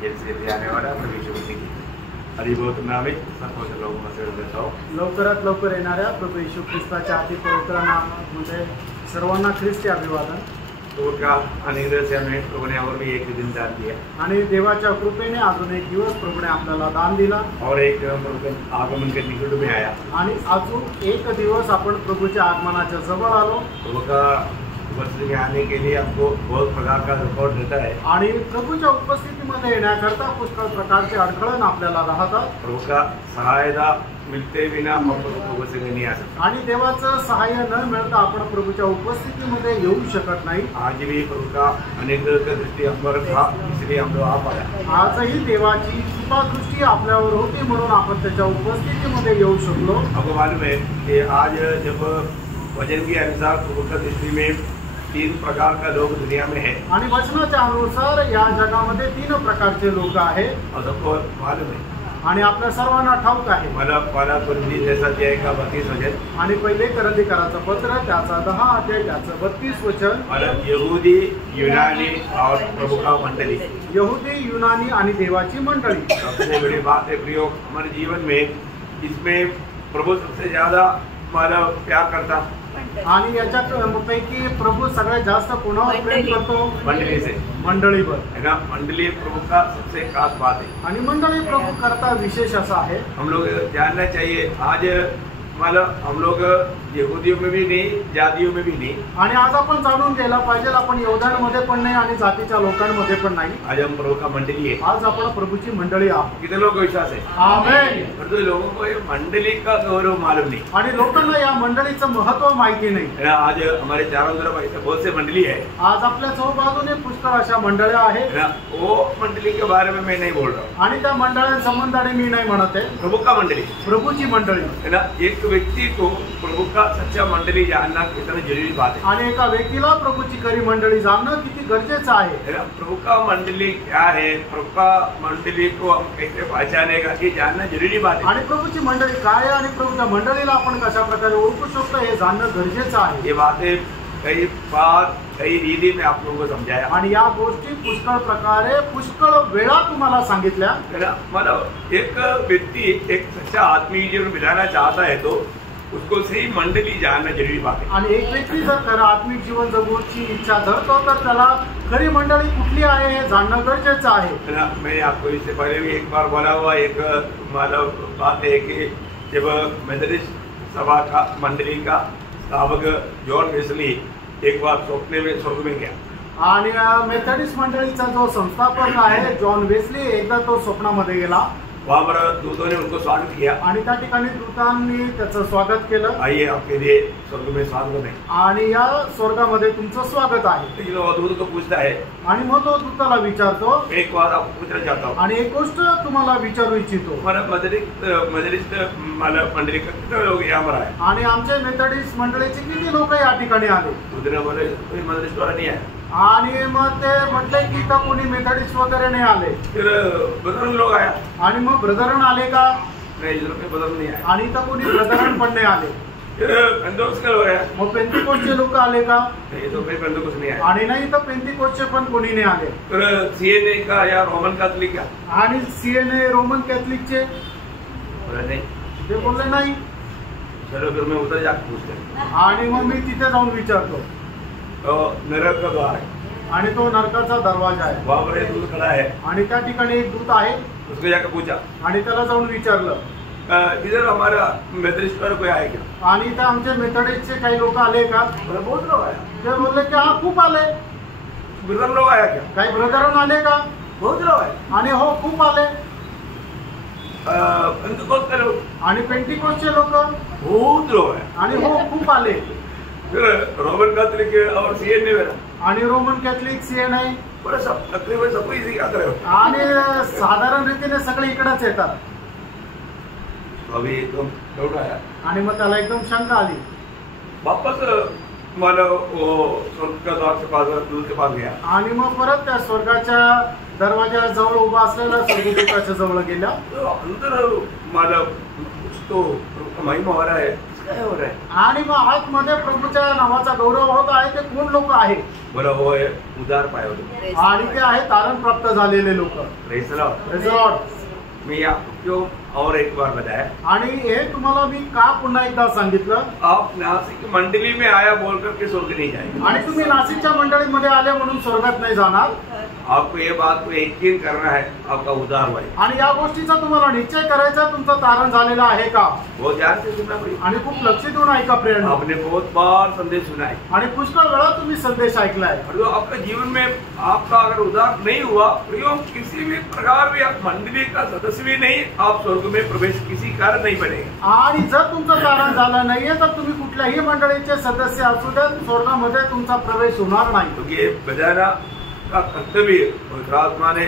जल्दी आने वाला प्रभु यीशु मसीह की हरी बहुत नाम है सर्वोच्च लोगों में से देता हूँ। लवकरात लवकर येणाऱ्या प्रभू येशू ख्रिस्ताच्या अति पवित्र नामामध्ये सर्वांना ख्रिस्ती अभिवादन। तो क्या अनिर्दय से हमें प्रभु ने और भी एक दिन दान दिया आणि देवाच्या कृपेने अजून एक दिवस प्रभूने आपल्याला दान दिला और एक प्रभु आगमन के निकट में आया आणि अजून एक दिवस आपण प्रभूच्या आगमनाच्या जवळ आलो। प्रभु का उपस्थिति में आने के लिए हमको बहुत प्रकार का रिकॉर्ड रहता है आणि प्रभूच्या उपस्थितीमध्ये येण्याकरता पुष्कळ प्रकारचे अडथळे आपल्याला राहतात। प्रभु का सहायता मिलते बिना हम प्रभु से नहीं आ सकते आणि देवाचं सहाय्य न मिळता आपण प्रभूच्या उपस्थितीमध्ये येऊ शकत नाही। आज भी प्रभु का अनेक दृष्टि हम पर था इसलिए हम लोग आ पाए। आजही देवाची कृपा दृष्टी आपल्यावर होती म्हणून आपण त्याच्या उपस्थितीमध्ये येऊ शकलो। आपको मालूम है कि आज जब वचन के अनुसार प्रभु का दृष्टि में 3 प्रकार का लोग दुनिया में है आणि वचनाच्या अनुसार या जगामध्ये 3 प्रकारचे लोक आहेत और सबको मालूम है आणि आपल्या सर्वांना ठाऊक आहे। मला पहला कुंडली जैसा अध्याय का 32 वचन आणि पहिले करंदीकराचं पत्र त्याचा 10 अध्याय त्याचं 32 वचन मला यहूदी यूनानी और प्रभु का मंडली यहूदी यूनानी आणि देवाची मंडळी। सबसे बड़ी बात है प्रियो हमारे जीवन में इसमें प्रभु सबसे ज्यादा हमारा प्यार करता आणि याच्यापैकी प्रभु सगळ्यात जास्त कोणावर प्रेम करतो? मंडली से मंडळीवर है ना। मंडली प्रभु का सबसे खास बात है आणि मंडळी प्रभु करता विशेष असा आहे। हम लोग जानना चाहिए आज मतलब हम लोग यहूदियों में भी नहीं जातियों में भी नहीं आणि आज आपण जाणून घ्यायला पाहिजे आपण यहूद्यांमध्ये पण नाही आणि जातीच्या लोकांमध्ये पण नाही। आज हम प्रभु का मंडली है आज आपण प्रभूची मंडळी आहोत। कितने लोगों को विश्वास है? आमेन। परंतु लोगों को ये मंडली का गौरव मालूम नहीं आणि लोकांना या मंडळीचं महत्त्व माहिती नाही है ना। आज हमारे चारों तरफ ऐसे बहुत से मंडली है आज आपल्या चौबाजूने पुष्कळ अशा मंडळ्या आहेत है ना। वो मंडली के बारे में मैं नहीं बोल रहा हूँ आणि त्या मंडळांसंबंधाने मी नाही म्हणत आहे। प्रभु का मंडली प्रभूची मंडळी है ना। एक व्यक्ति को प्रभु का सच्चा मंडली जानना कितना जरूरी बात है आणि एका व्यक्तीला प्रभूची खरी मंडळी जाणणं किती गरजेचं आहे। है ना। प्रभु का मंडली क्या है, प्रभु का मंडली को हम कैसे पहचानेगा ये जानना जरूरी बात है। आणि प्रभूची मंडळी काय आहे आणि प्रभूच्या मंडळीला आपण कशा प्रकारे ओळखू शकतो हे जाणणं गरजेचं आहे। ये बातें कई बार कई रीति में आप लोगों को समझाया आणि या गोष्टी पुष्कळ प्रकारे पुष्कळ वेळा तुम्हाला सांगितल्या है ना। मतलब एक व्यक्ति एक सच्चा आत्मीय जीवन बिताना चाहता है तो उसको सही मंडली जानना जरूरी बात है। आणि एक व्यक्ती जर खरं आत्मिक जीवन जगण्याची इच्छा धरतो तर त्याला खरी मंडळी कुठली आहे हे जाणणं गरजेचं आहे। है ना। मैंने आपको इससे पहले भी एक बार बोला हुआ एक मतलब बात है कि जब मेथोडिस्ट सभा का मंडली का स्थापक जॉन वेस्ली एक बार स्वप्न में स्वर्ग में गया आणि मेथोडिस्ट मंडळीचा जो संस्थापक आहे जॉन वेस्ली एकदा तो स्वप्नामध्ये गेला। वहाँ पर दूतों ने उनको स्वागत किया आणि त्या ठिकाणी दूतांनी त्याचं स्वागत केलं। आइए आपके लिए स्वर्ग में स्वागत है आणि या स्वर्गामध्ये तुमचं स्वागत आहे। लेकिन वो दूत को पूछता है आणि मग तो दूताला विचारतो एक बात आपको पूछना चाहता हूँ आणि एक गोष्ट तुम्हाला विचारू इच्छितो हमारा मेथोडिस्ट मतलब मंडली का कितने लोग यहाँ पर आए? आणि आमच्या मेथोडिस्ट मंडळीचे किती लोक या ठिकाणी आले? दूत ने बोले कोई मेथोडिस्ट वाला नहीं आया। आणि मग ते म्हटले की इथं कोणी मेथोडिस्ट वगैरे नाही आले। फिर ब्रदरन लोग आया आणि मग ब्रदरन आले का? नहीं, इधर में ब्रदरन नहीं आया। आणि इथं कोणी ब्रदरन पण नाही आले। फिर पेंटेकोस्ट के लोग आया। मग पेंटिकोस्टचे लोक आले का? नहीं, तो कोई पेंटेकोस्ट नहीं आया। आणि नाही इथं पेंटिकोस्टचे पण कोणी नाही आले। फिर सीएनए का या रोमन कैथोलिक का? आणि सीएनए रोमन कैथोलिकचे? बोला नहीं। ते बोलले नाही। चलो फिर मैं उधर जाकर पूछता हूँ। आणि मग मी तिथे जाऊन विचारतो। तो नरक का द्वार है आणि तो नरकाचा दरवाजा आहे। वहाँ पर एक दूत खड़ा है आणि त्या ठिकाणी एक दूत आहे उसको जाकर पूछा आणि त्याला जाऊन विचारलं इधर हमारा मेथोडिस्ट पर कोई आया क्या? आणि इथं आमचे मेथोडिस्टचे काही लोक आले का? बोला बहुत लोग आया। ते बोलले की हा खूप आले। ब्रदर लोग आया क्या? काही ब्रदरन आले का? बहुत लोग आए। आणि हो खूप आले। पेंटेकोस्ट के लोग? आणि पेंटिकोस्टचे लोक? बहुत लोग आए। आणि हो खूप आले। फिर रोमन कैथोलिक और सीएनए में आणि रोमन कैथोलिक सीएनए बड़ा सब तकरीबन सबको इसी याद रहे हो। आणि साधारण रीतीने सगळे इकडेच येतात। अभी एकदम डाउट आया आणि मग त्याला एकदम शंका आली। वापस मतलब वो स्वर्ग का द्वार के पास दूत के पास गया आणि मग परत त्या स्वर्गाच्या दरवाजाजवळ उभा असलेल्या स्वर्गदूताच्या जवळ गेला। तो अंदर मतलब कुछ तो महिमा हो रहा है काय हो रहा है? आणि मग आतमध्ये प्रभूच्या नावाचा गौरव होत आहे ते कोण लोक आहे? बोला वो है उदार पायवले आणि ते आहे तारण प्राप्त झालेले लोक. Praise the Lord. रिझॉर्ट. मैं आपको क्यों और एक बार बताया, आणि हे तुम्हाला मी का पुन्हा एकदा सांगितलं, आप नासिक मंडली में आया बोल करके स्वर्ग नहीं जाएंगे. आणि तुम्ही नाशिकच्या मंडळीमध्ये आले म्हणून स्वर्गात नाही जाणार. आपको ये बात को यकीन करना है आपका उदार भाई. आणि या गोष्टीचा तुम्हाला निश्चय करायचा तुमचं तारण झालेलं आहे का? वो ध्यान से सुनना पड़ेगा. आणि खूप लक्ष देऊन ऐका प्रेरण. आपने बहुत बार संदेश सुना है आणि पुष्कळ वेळा तुम्ही संदेश ऐकलाय. और जो आपका जीवन में आपका अगर उदार नहीं हुआ तो किसी भी प्रकार भी आप मंडली का सदस्य भी नहीं, आप स्वर्ग में प्रवेश किसी कारण नहीं बनेगा. आणि जर तुमचं तारण झालं नाहीये तर तुम्ही कुठल्याही मंडळीचे सदस्य असू द्या, स्वर्गामध्ये तुमचा प्रवेश होणार नाही. तो ये बजाना का कर्तव्य पवित्र आत्मा ने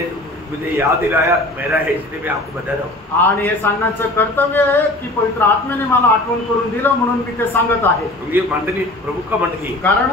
मुझे याद दिलाया, मेरा है, इसलिए मैं आपको बता रहा हूँ. आणि हे सांगण्याचं कर्तव्य आहे की पवित्र आत्म्याने मला आठवण करून दिलं म्हणून मी ते सांगत आहे. ये मंडली प्रभु का मंडली, कारण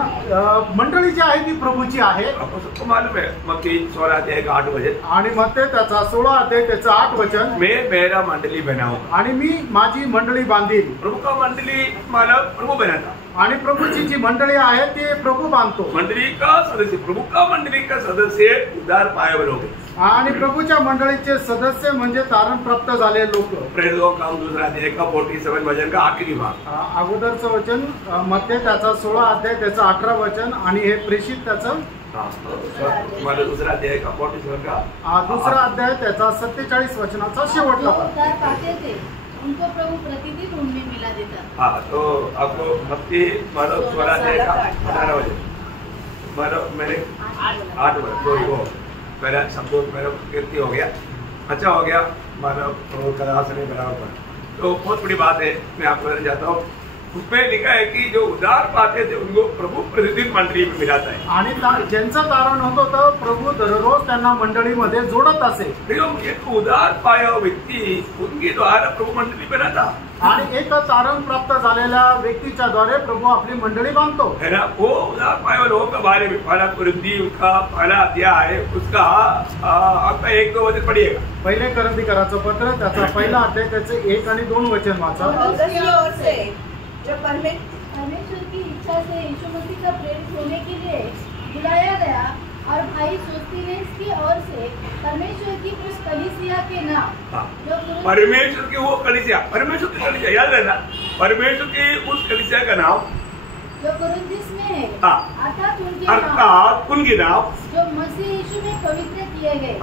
मंडळी जी आहे ती प्रभूची आहे. आपको सबको मालूम है मत्ती 16 अध्याय का 8 वचन, आणि मग ते त्याचा 16 अध्याय त्याचं 8 वचन, मैं मेरा मंडली बनाऊंगा. आणि मी माझी मंडळी बांधील. प्रभु का मंडली मला प्रभु बनाता. आणि प्रभूची जी मंडळी आहे ते प्रभू बांधतो. मंडली का सदस्य, प्रभु का मंडली का सदस्य उदार पाए लोग. आणि प्रभूच्या मंडळीचे सदस्य म्हणजे तारण प्राप्त झालेले लोक. प्रेरितों का दूसरा अध्याय का 47 वचन का आखिरी भाग. अगोदरचं वचन मध्ये त्याचा 16 अध्याय त्याचं 18 वचन, आणि हे प्रेषित त्याचं तुम्हाला दुसरा अध्याय का 47 का दुसरा अध्याय त्याचा 47 वचनाचा शेवटला भाग. उनको प्रभु प्रतिदिन उनमें मिला देता. हाँ, तो आपको मत्ती 16 अध्याय का 18 वचन, मैंने 8 वचन तो वो मेरा शब्द मेरा कीर्ति हो गया, अच्छा हो गया, मानव कलाश ने बराबर. तो बहुत बड़ी बात है, मैं आपको बताना चाहता हूँ. उसमें लिखा है कि जो उदार पाते थे उनको प्रभु प्रतिदिन मंडली में मिलाता है. आणि ज्यांचं तारण होतं तर प्रभू दररोज त्यांना मंडळीमध्ये जोडत असे. एक उदार पाया व्यक्ति उनके द्वारा प्रभु मंडली बनाता. आणि एक तारण प्राप्त झालेल्या व्यक्तीच्या द्वारे प्रभू आपली मंडळी बांधतो. है ना. वो उदार पाया लोगों के बारे में पहला कुरिन्थी उसका पहला अध्याय है, उसका आपका 1-2 वचन पढ़िएगा. पहिले करंथीकराचं पत्र त्याचा पहिला अध्याय त्याचे 1 आणि 2 वचन वाचा. जो परमेश्वर की इच्छा से यीशु मसीह का प्रेरित होने के लिए बुलाया गया, और भाई सोस्थिनेस की ओर से परमेश्वर की उस कलीसिया के नाम, परमेश्वर की वो कलीसिया, परमेश्वर की कलीसिया याद रहना, परमेश्वर की उस कलीसिया का नाम जो कुरिन्थिस में है, अर्थात उनके नाम जो मसीह यीशु में पवित्र किए गए.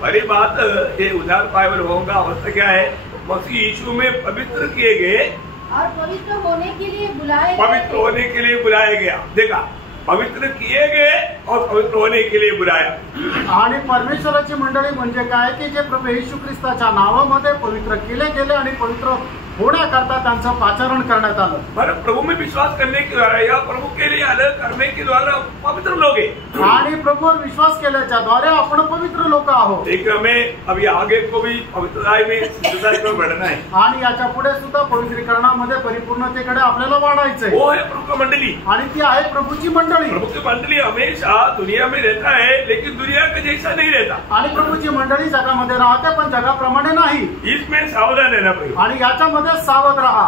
बड़ी बात. ये उदार पाए लोगों का अवस्था क्या है? मसीह यीशु में पवित्र किए गए और पवित्र होने के लिए बुलाए, पवित्र होने के लिए बुलाया गया. देखा, पवित्र किए गए और पवित्र होने के लिए बुलाया. आणि परमेश्वराची मंडळी म्हणजे काय की जे प्रभू येशू ख्रिस्ताच्या नावामध्ये पवित्र केले गेले आणि पवित्र होण्याकरता त्यांचं पाचारण करण्यात आलं. मतलब प्रभु में विश्वास करने के द्वारा या प्रभु के लिए अलग करने के द्वारा पवित्र लोग हैं. आणि प्रभूवर विश्वास केल्याच्या द्वारे आपण पवित्र लोक आहोत. एक हमें अभी आगे को भी पवित्रता में सिद्धता की ओर बढ़ना है. आणि याच्या पुढे सुद्धा पवित्रीकरणामध्ये परिपूर्णतेकडे आपल्याला वाढायचंय. वो है प्रभु का मंडली. आणि ती आहे प्रभूची मंडळी. प्रभु की मंडली हमेशा दुनिया में रहता है, लेकिन दुनिया के जैसा नहीं रहता. आणि प्रभूची मंडळी जगामध्ये राहते पण जगाप्रमाणे नाही. इसमें सावधान रहना पड़ेगा. आणि याच्यामध्ये सावध रहा.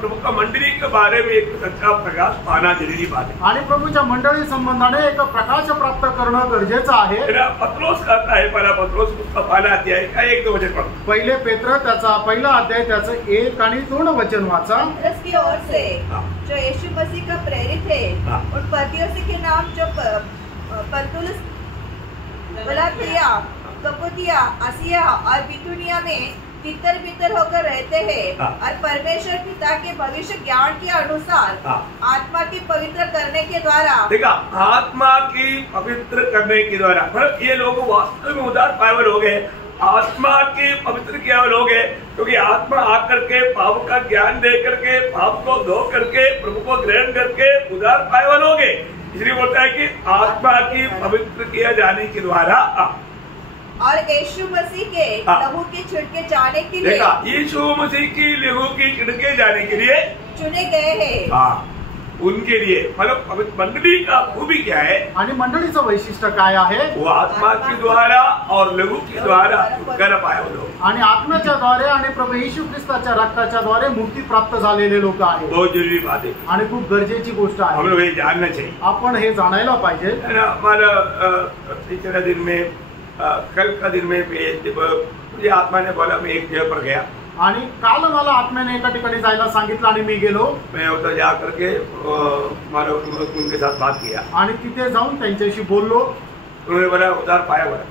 प्रभु का मंडली के बारे में एक सच्चा प्रकाश पाना जरूरी बात है. आणि प्रभूच्या मंडळी संबंधाने एक प्रकाश प्राप्त करणं गरजेचं आहे. पत्रोस कहता है, पहला पत्रोस उसका पहला अध्याय का 1-2 वचन पढ़ो. पहिले पेत्र त्याचा पहिला अध्याय त्याचं 1 आणि 2 वचन वाचा. पत्रस की ओर से जो यीशु मसीह का प्रेरित है, उन परदेशी के नाम जो पतुलस, गलातिया, कप्पादोकिया, आसिया और बिथुनिया में तितर बितर होकर रहते हैं, और परमेश्वर पिता के भविष्य ज्ञान के अनुसार आत्मा की पवित्र करने के द्वारा, देखा, आत्मा की पवित्र करने के द्वारा, मतलब ये लोग वास्तव में उदार पाए हुए लोग हैं, आत्मा के पवित्र किया हुए लोग हैं, क्योंकि आत्मा आकर के पाप का ज्ञान दे करके, पाप को धो करके, प्रभु को ग्रहण करके उदार पाए हुए लोग हैं. इसलिए बोलता है कि आत्मा की पवित्र किया जाने के द्वारा और यीशु मसीह के लहू के छिड़के जाने के लिए, देखा, यीशु मसीह की लहू की छिड़के जाने के लिए चुने गए हैं. उनके लिए मतलब मंडली का खूबी क्या है, आणि मंडळीचं वैशिष्ट्य काय आहे, वो आत्मा के द्वारा और लघु के द्वारा कर पाए वो लोग, आणि आत्म्याच्या द्वारे आणि प्रभू येशू ख्रिस्ताच्या रक्ताच्या द्वारे मुक्ती प्राप्त झालेले लोक आहेत. बहुत जरूरी बात है, आणि खूप गरजेची गोष्ट हम आहे. लोग ये जानना चाहिए. आपण हे जाणायला पाहिजे. है ना. हमारा तीसरा दिन में कल का दिन में जब मुझे आत्मा ने बोला मैं एक जगह पर गया, आणि काल मला आत्म्याने एका ठिकाणी जायला सांगितलं आणि मी गेलो. मैं उधर जा करके उनके साथ बात किया आणि तिथे जाऊन त्यांच्याशी बोललो. उन्होंने बोला उधार पाया बोला,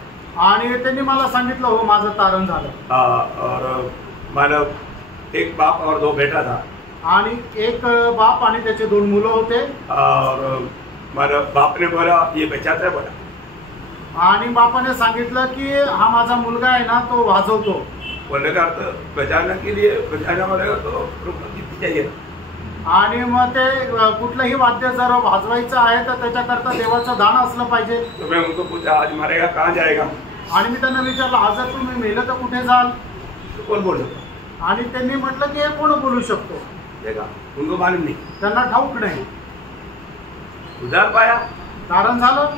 आणि त्यांनी मला सांगितलं हो माझं तारण झालं. और मतलब एक बाप और दो बेटा था, आणि एक बाप आणि त्याचे 2 मुलं होते. और मतलब बाप ने बोला ये बचाता है बोला, आणि बापाने सांगितलं की हा माझा मुलगा आहे ना तो वाजवतो. बोलने का अर्थ बचाने के लिए बचाना पड़ेगा तो कितनी चाहिए. आणि मग ते कुठलंही वाद्य जर वाजवायचं आहे तर त्याच्याकरता देवाचं दान असलं पाहिजे. तो मैं उनको पूछा आज मारेगा कहाँ जाएगा, आणि मी त्यांना विचारलं आज जर तुम्ही मेलं तर कुठे जाल. तो कौन बोल सकता, आणि त्यांनी म्हटलं की हे कोण बोलू शकतो. देखा उनको मालूम नहीं. त्यांना ठाऊक नाही. उधार पाया तारण झालं.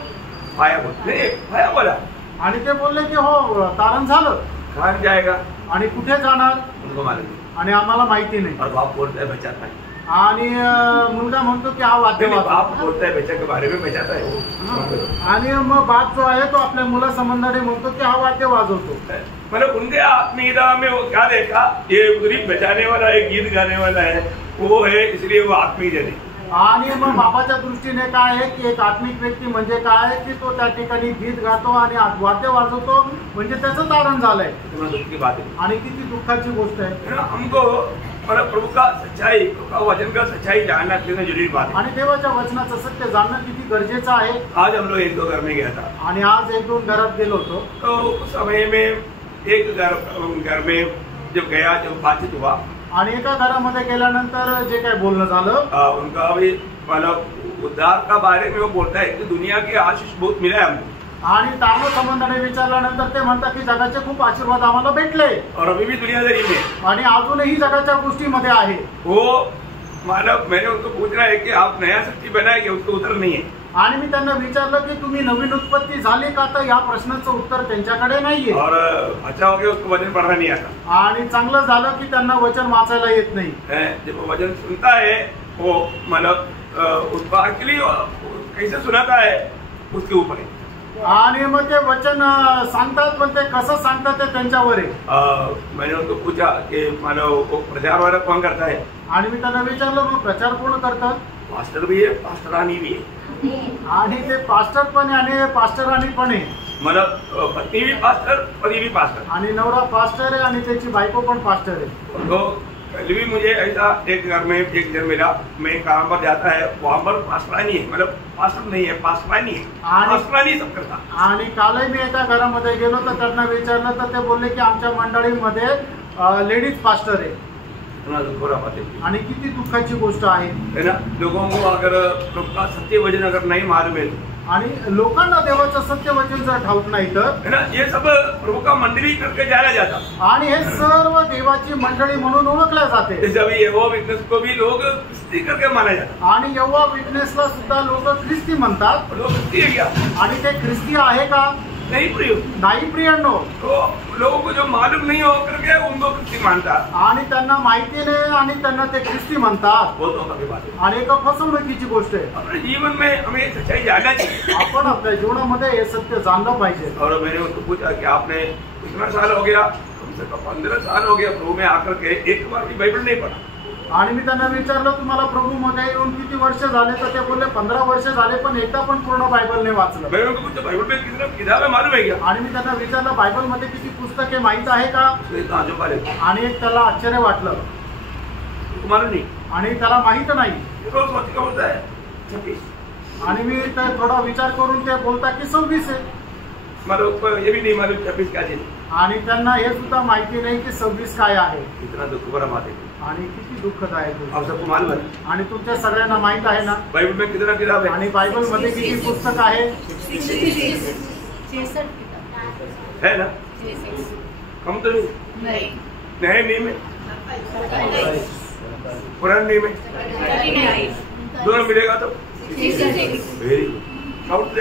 पाया बोल नहीं पाया बोला, आणि ते बोलले की हो तारण झालं. कहाँ जाएगा आणि कुठे जाणार उनको मालूम नहीं. आणि आम्हाला माहिती नाही. और बाप बोलता है बचाता है, आणि मुलगा म्हणतो की हा वाद्य नहीं, बाप वाजव. बोलता है बच्चा के बारे में बचाता है वो. आणि मग बाप जो आहे तो आपल्या मुलासंबंधाने म्हणतो की हा वाद्य वाजवतो. मतलब उनके आत्मीयता में वो क्या देखा, ये गरीब बचाने वाला है, गीत गाने वाला है, वो है इसलिए वो आत्मीय जन है. आणि मग बाबाच्या दृष्टीने काय आहे की एक आत्मिक व्यक्ती म्हणजे काय की तो त्या ठिकाणी गीत गातो आणि वाद्य वाजवतो म्हणजे त्याचं तारण झालंय. दुख की बात है. आणि किती दुःखाची गोष्ट आहे. है ना. हमको मतलब प्रभु का सच्चाई, प्रभु का वचन का सच्चाई जानना कितना जरूरी बात है. आणि देवाच्या वचनाचं सत्य जाणणं किती गरजेचं आहे. आज हम लोग एक दो घर में गया था, आणि आज 1-2 घरात गेलो होतो. तो उस समय में एक घर में जब गया, जब बातचीत हुआ, आणि एका घरामध्ये गेल्यानंतर जे काय बोलणं झालं उनका भी मतलब उद्धार का बारे में वो बोलता है कि दुनिया की आशीष बहुत मिला है हमको, आणि तांबू संबंधाने विचारल्यानंतर ते म्हणतात की जगाचे खूप आशीर्वाद आम्हाला भेटले और अभी भी दुनियादारी में आणि अजूनही जगाच्या गोष्टीमध्ये आहे. वो मतलब मैंने उनको पूछना है कि आप नया सृष्टि बनाए कि उसका उत्तर नहीं है. आणि मी त्यांना विचारलं की तुम्ही नवीन उत्पत्ती झाली का, तर या प्रश्नाचं उत्तर त्यांच्याकडे नाहीये. और अच्छा हो गया उसको वचन पढ़ना नहीं आता. आणि चांगलं झालं की त्यांना वचन वाचायला येत नाही. जब वो वचन सुनता है वो मतलब उसको एक्चुअली कैसे सुनाता है उसके ऊपर है. आणि मग ते वचन सांगतात पण ते कसं सांगतात ते त्यांच्यावर आहे. मैंने उनको पूछा कि मतलब वो प्रचार वाला कौन करता है. आणि मी त्यांना विचारलं मग प्रचार कोण करतात. पास्टर भी है, पास्टरानी भी है. आणि ते पास्टर पण आहे आणि पास्टरानी पण आहे. मतलब पत्नी भी पास्टर, पति भी पास्टर. आणि नवरा पास्टर आहे आणि त्याची बायको पण पास्टर आहे. तो कल भी मुझे ऐसा एक घर में एक जन मिला, मैं काम पर जाता है वहाँ पर पास्टरानी है, मतलब पास्टर नहीं है, पास्टरानी है. पास्टरानी सब करता. आणि कालही मी एका घरामध्ये गेलो तर त्यांना विचारलं तर ते बोलले की आमच्या मंडळीमध्ये लेडीज पास्टर आहे. आणि किती दुःखाची गोष्ट आहे. है ना. लोगों को अगर प्रभु का सत्य वचन अगर नहीं मालूम है, आणि लोकांना देवाचं सत्य वचन जर ठाऊक नाही तर, है ना, ये सब प्रभु का मंडली करके जाना जाता. आणि हे सर्व देवाची मंडळी म्हणून ओळखल्या जाते. जैसे अभी यहोवा विटनेस को भी लोग क्रिस्ती करके माना जाता. आणि यहोवा विटनेसला सुद्धा लोक ख्रिस्ती म्हणतात. लोग क्रिस्ती है क्या? आणि ते ख्रिस्ती आहे का? नहीं प्रिय. नाही प्रियांनो. तो लोगों को जो मालूम नहीं हो करके उनको क्रिस्ती मानता. आणि त्यांना माहिती नाही आणि त्यांना ते ख्रिस्ती म्हणतात. वो तो कभी बात है. आणि एक फसवणुकीची गोष्ट आहे. अपने जीवन में हमें सच्चाई जानना चाहिए. आपण आपल्या जीवनामध्ये हे सत्य जाणलं पाहिजे. और मैंने उनको पूछा कि आपने कितना साल हो गया, कम से कम 15 साल हो गया प्रभु में आकर के एक बार भी बाइबल नहीं पढ़ा. आणि मी त्यांना विचारलं तुम्हाला प्रभू मध्ये येऊन किती वर्ष झाले, तर ते बोलले 15 वर्ष झाले पण एकदा पण पूर्ण बायबल नाही वाचलं. मैं उनको पूछा बाइबल में कितना किताब है मालूम है क्या? आणि मी त्यांना विचारलं बायबल मध्ये किती पुस्तके माहित आहे का. आणि एक त्याला आश्चर्य वाटलं. मालूम नहीं. आणि त्याला माहित नाही. रोज सोच का बोलता है 26. आणि मी थोडा विचार करून ते बोलता की 26 आहे. मला ये भी नहीं मालूम 26 क्या चीज. आणि त्यांना हे सुद्धा माहिती नाही की 26 काय आहे. इतना दुख भरा बात है. आणि किती दुःखदायक आहे. आप सबको मालूम है. आणि तुमच्या सगळ्यांना माहित आहे ना बाइबल में कितना किताब है. आणि बायबल मध्ये किती पुस्तक आहे. 66 है ना. कम तो नहीं. नहीं. नए नियम में, पुराने नियम में, दोनों मिलेगा तो 66 वेरी गुड।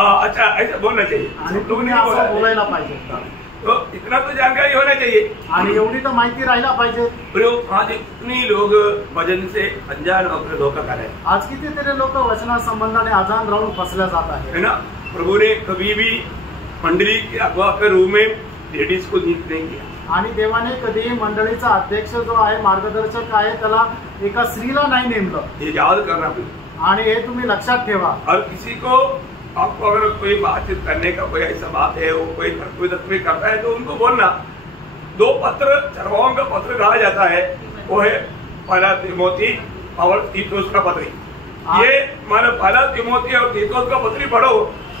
अच्छा ऐसा बोलना चाहिए, आणि लोग तुम्ही नहीं असं बोला बोलायला पाहिजे हाँ, तो इतना तो जानकारी होना चाहिए। आणि एवढी तर माहिती राहायला पाहिजे। प्रयोग आज इतनी लोग वजन से अनजान होकर धोखा खा रहे हैं, आज कितीतरी लोक वचना संबंधाने अजान राहून फसल्या जात आहे है ना। प्रभु ने कभी भी मंडली के अगवा के रूप में लेडीज को नियुक्त नहीं किया, आणि देवाने कधी मंडळीचा अध्यक्ष जो आहे मार्गदर्शक आहे त्याला एका स्त्रीला नाही नेमलं। ये याद करना पड़ेगा। आणि हे तुम्ही लक्षात ठेवा। और किसी को आपको अगर कोई बातचीत करने का कोई ऐसा बात है, वो कोई तत्व करता है तो उनको बोलना। 2 पत्र चरवाहों का पत्र कहा जाता है, वो है पहला तिमोथी और तीतुस का पत्री। ये मानो पहला तिमोथी और तीतुस का पत्री पढ़ो,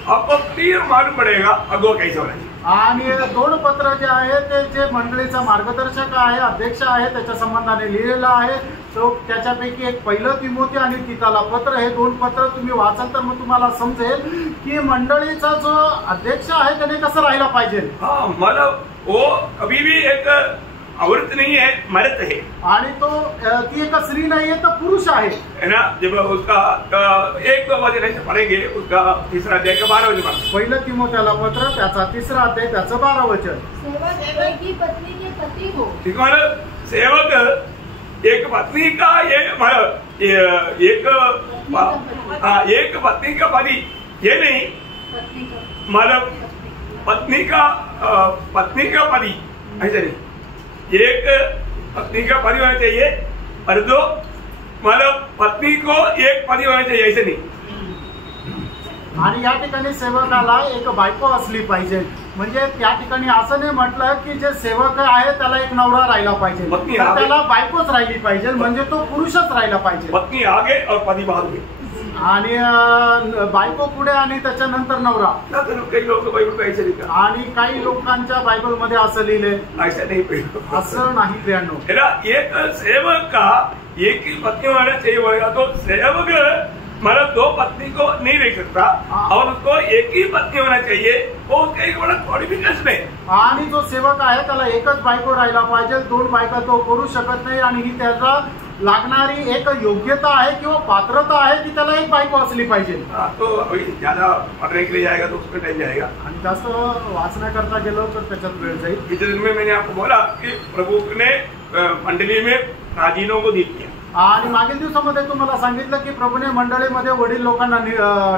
आपको क्लियर मालूम पड़ेगा अगुआ कैसे होना चाहिए। आणि 2 पत्र जे आहे ते जे मंडळीचा मार्गदर्शक आहे अध्यक्ष आहे त्याच्या संबंधाने लिहिलेलं आहे। तो त्याच्यापैकी एक पहिलं तिमोथी आणि तीताला पत्र, हे 2 पत्र तुम्ही वाचाल तर मग तुम्हाला समजेल की मंडळीचा जो अध्यक्ष आहे त्याने कसं राहायला पाहिजे। हाँ, मतलब वो कभी भी एक औरत नहीं है, मर्द है। आणि तो ती एक स्त्री नाहीये तर पुरुष आहे, है ना। जब उसका 1-2 वचन ऐसे पढ़ेंगे, उसका 3रा अध्याय का 12 वचन पढ़ेंगे। पहिलं तिमोथ्याला पत्र त्याचा 3रा अध्याय त्याचं 12 वचन। सेवक की पत्नी के पति हो। ठीक है, मतलब सेवक एक पत्नी का ये मतलब एक पत्नी का पति, ये नहीं पत्नी का मतलब पत्नी का पति ऐसे नहीं, एक पत्नी का पति होना चाहिए और 2 मतलब पत्नी को एक पति होना चाहिए, ऐसे नहीं। आणि या ठिकाणी सेवकाला एक बायको असली पाहिजे। म्हणजे त्या ठिकाणी असं नाही म्हटलं की जे सेवक आहे त्याला एक नवरा राहिला पाहिजे, पत्नी तर आगे, त्याला बायकोच राहिली पाहिजे, म्हणजे तो पुरुषच राहिला पाहिजे। पत्नी आगे और पति बाद में, आणि बायको पुढे आणि त्याच्यानंतर नवरा। ना तो कई लोग बाइबल को ऐसे लिखा, आणि काही लोकांच्या बायबल मध्ये असं लिहिले, ऐसा नहीं पढ़ो। असं नाही प्रियांनो। है ना, एक सेवक का एक ही पत्नी होना चाहिए बोलेगा तो सेवक मतलब 2 पत्नी को नहीं रह सकता और उसको एक ही पत्नी होना चाहिए, वो उसका एक बड़ा क्वालिफिकेशन है। आणि जो सेवक आहे त्याला एकच बायको राहिला पाहिजे, 2 बायका तो करू शकत नाही, आणि ही त्याला लागणारी एक योग्यता आहे किंवा पात्रता आहे की त्याला एक बायको असली पाहिजे। तो अभी ज्यादा पढ़ने के लिए जाएगा तो उसमें टाइम जाएगा, आणि जास्त वाचण्याकरता गेलो तर त्याच्यात वेळ जाईल। इतने दिन में मैंने आपको बोला कि प्रभु ने मंडली में प्राचीनों को नियुक्त किया, आणि मागील दिवसामध्ये तुम्हाला सांगितलं की प्रभूने मंडळीमध्ये वडील लोकांना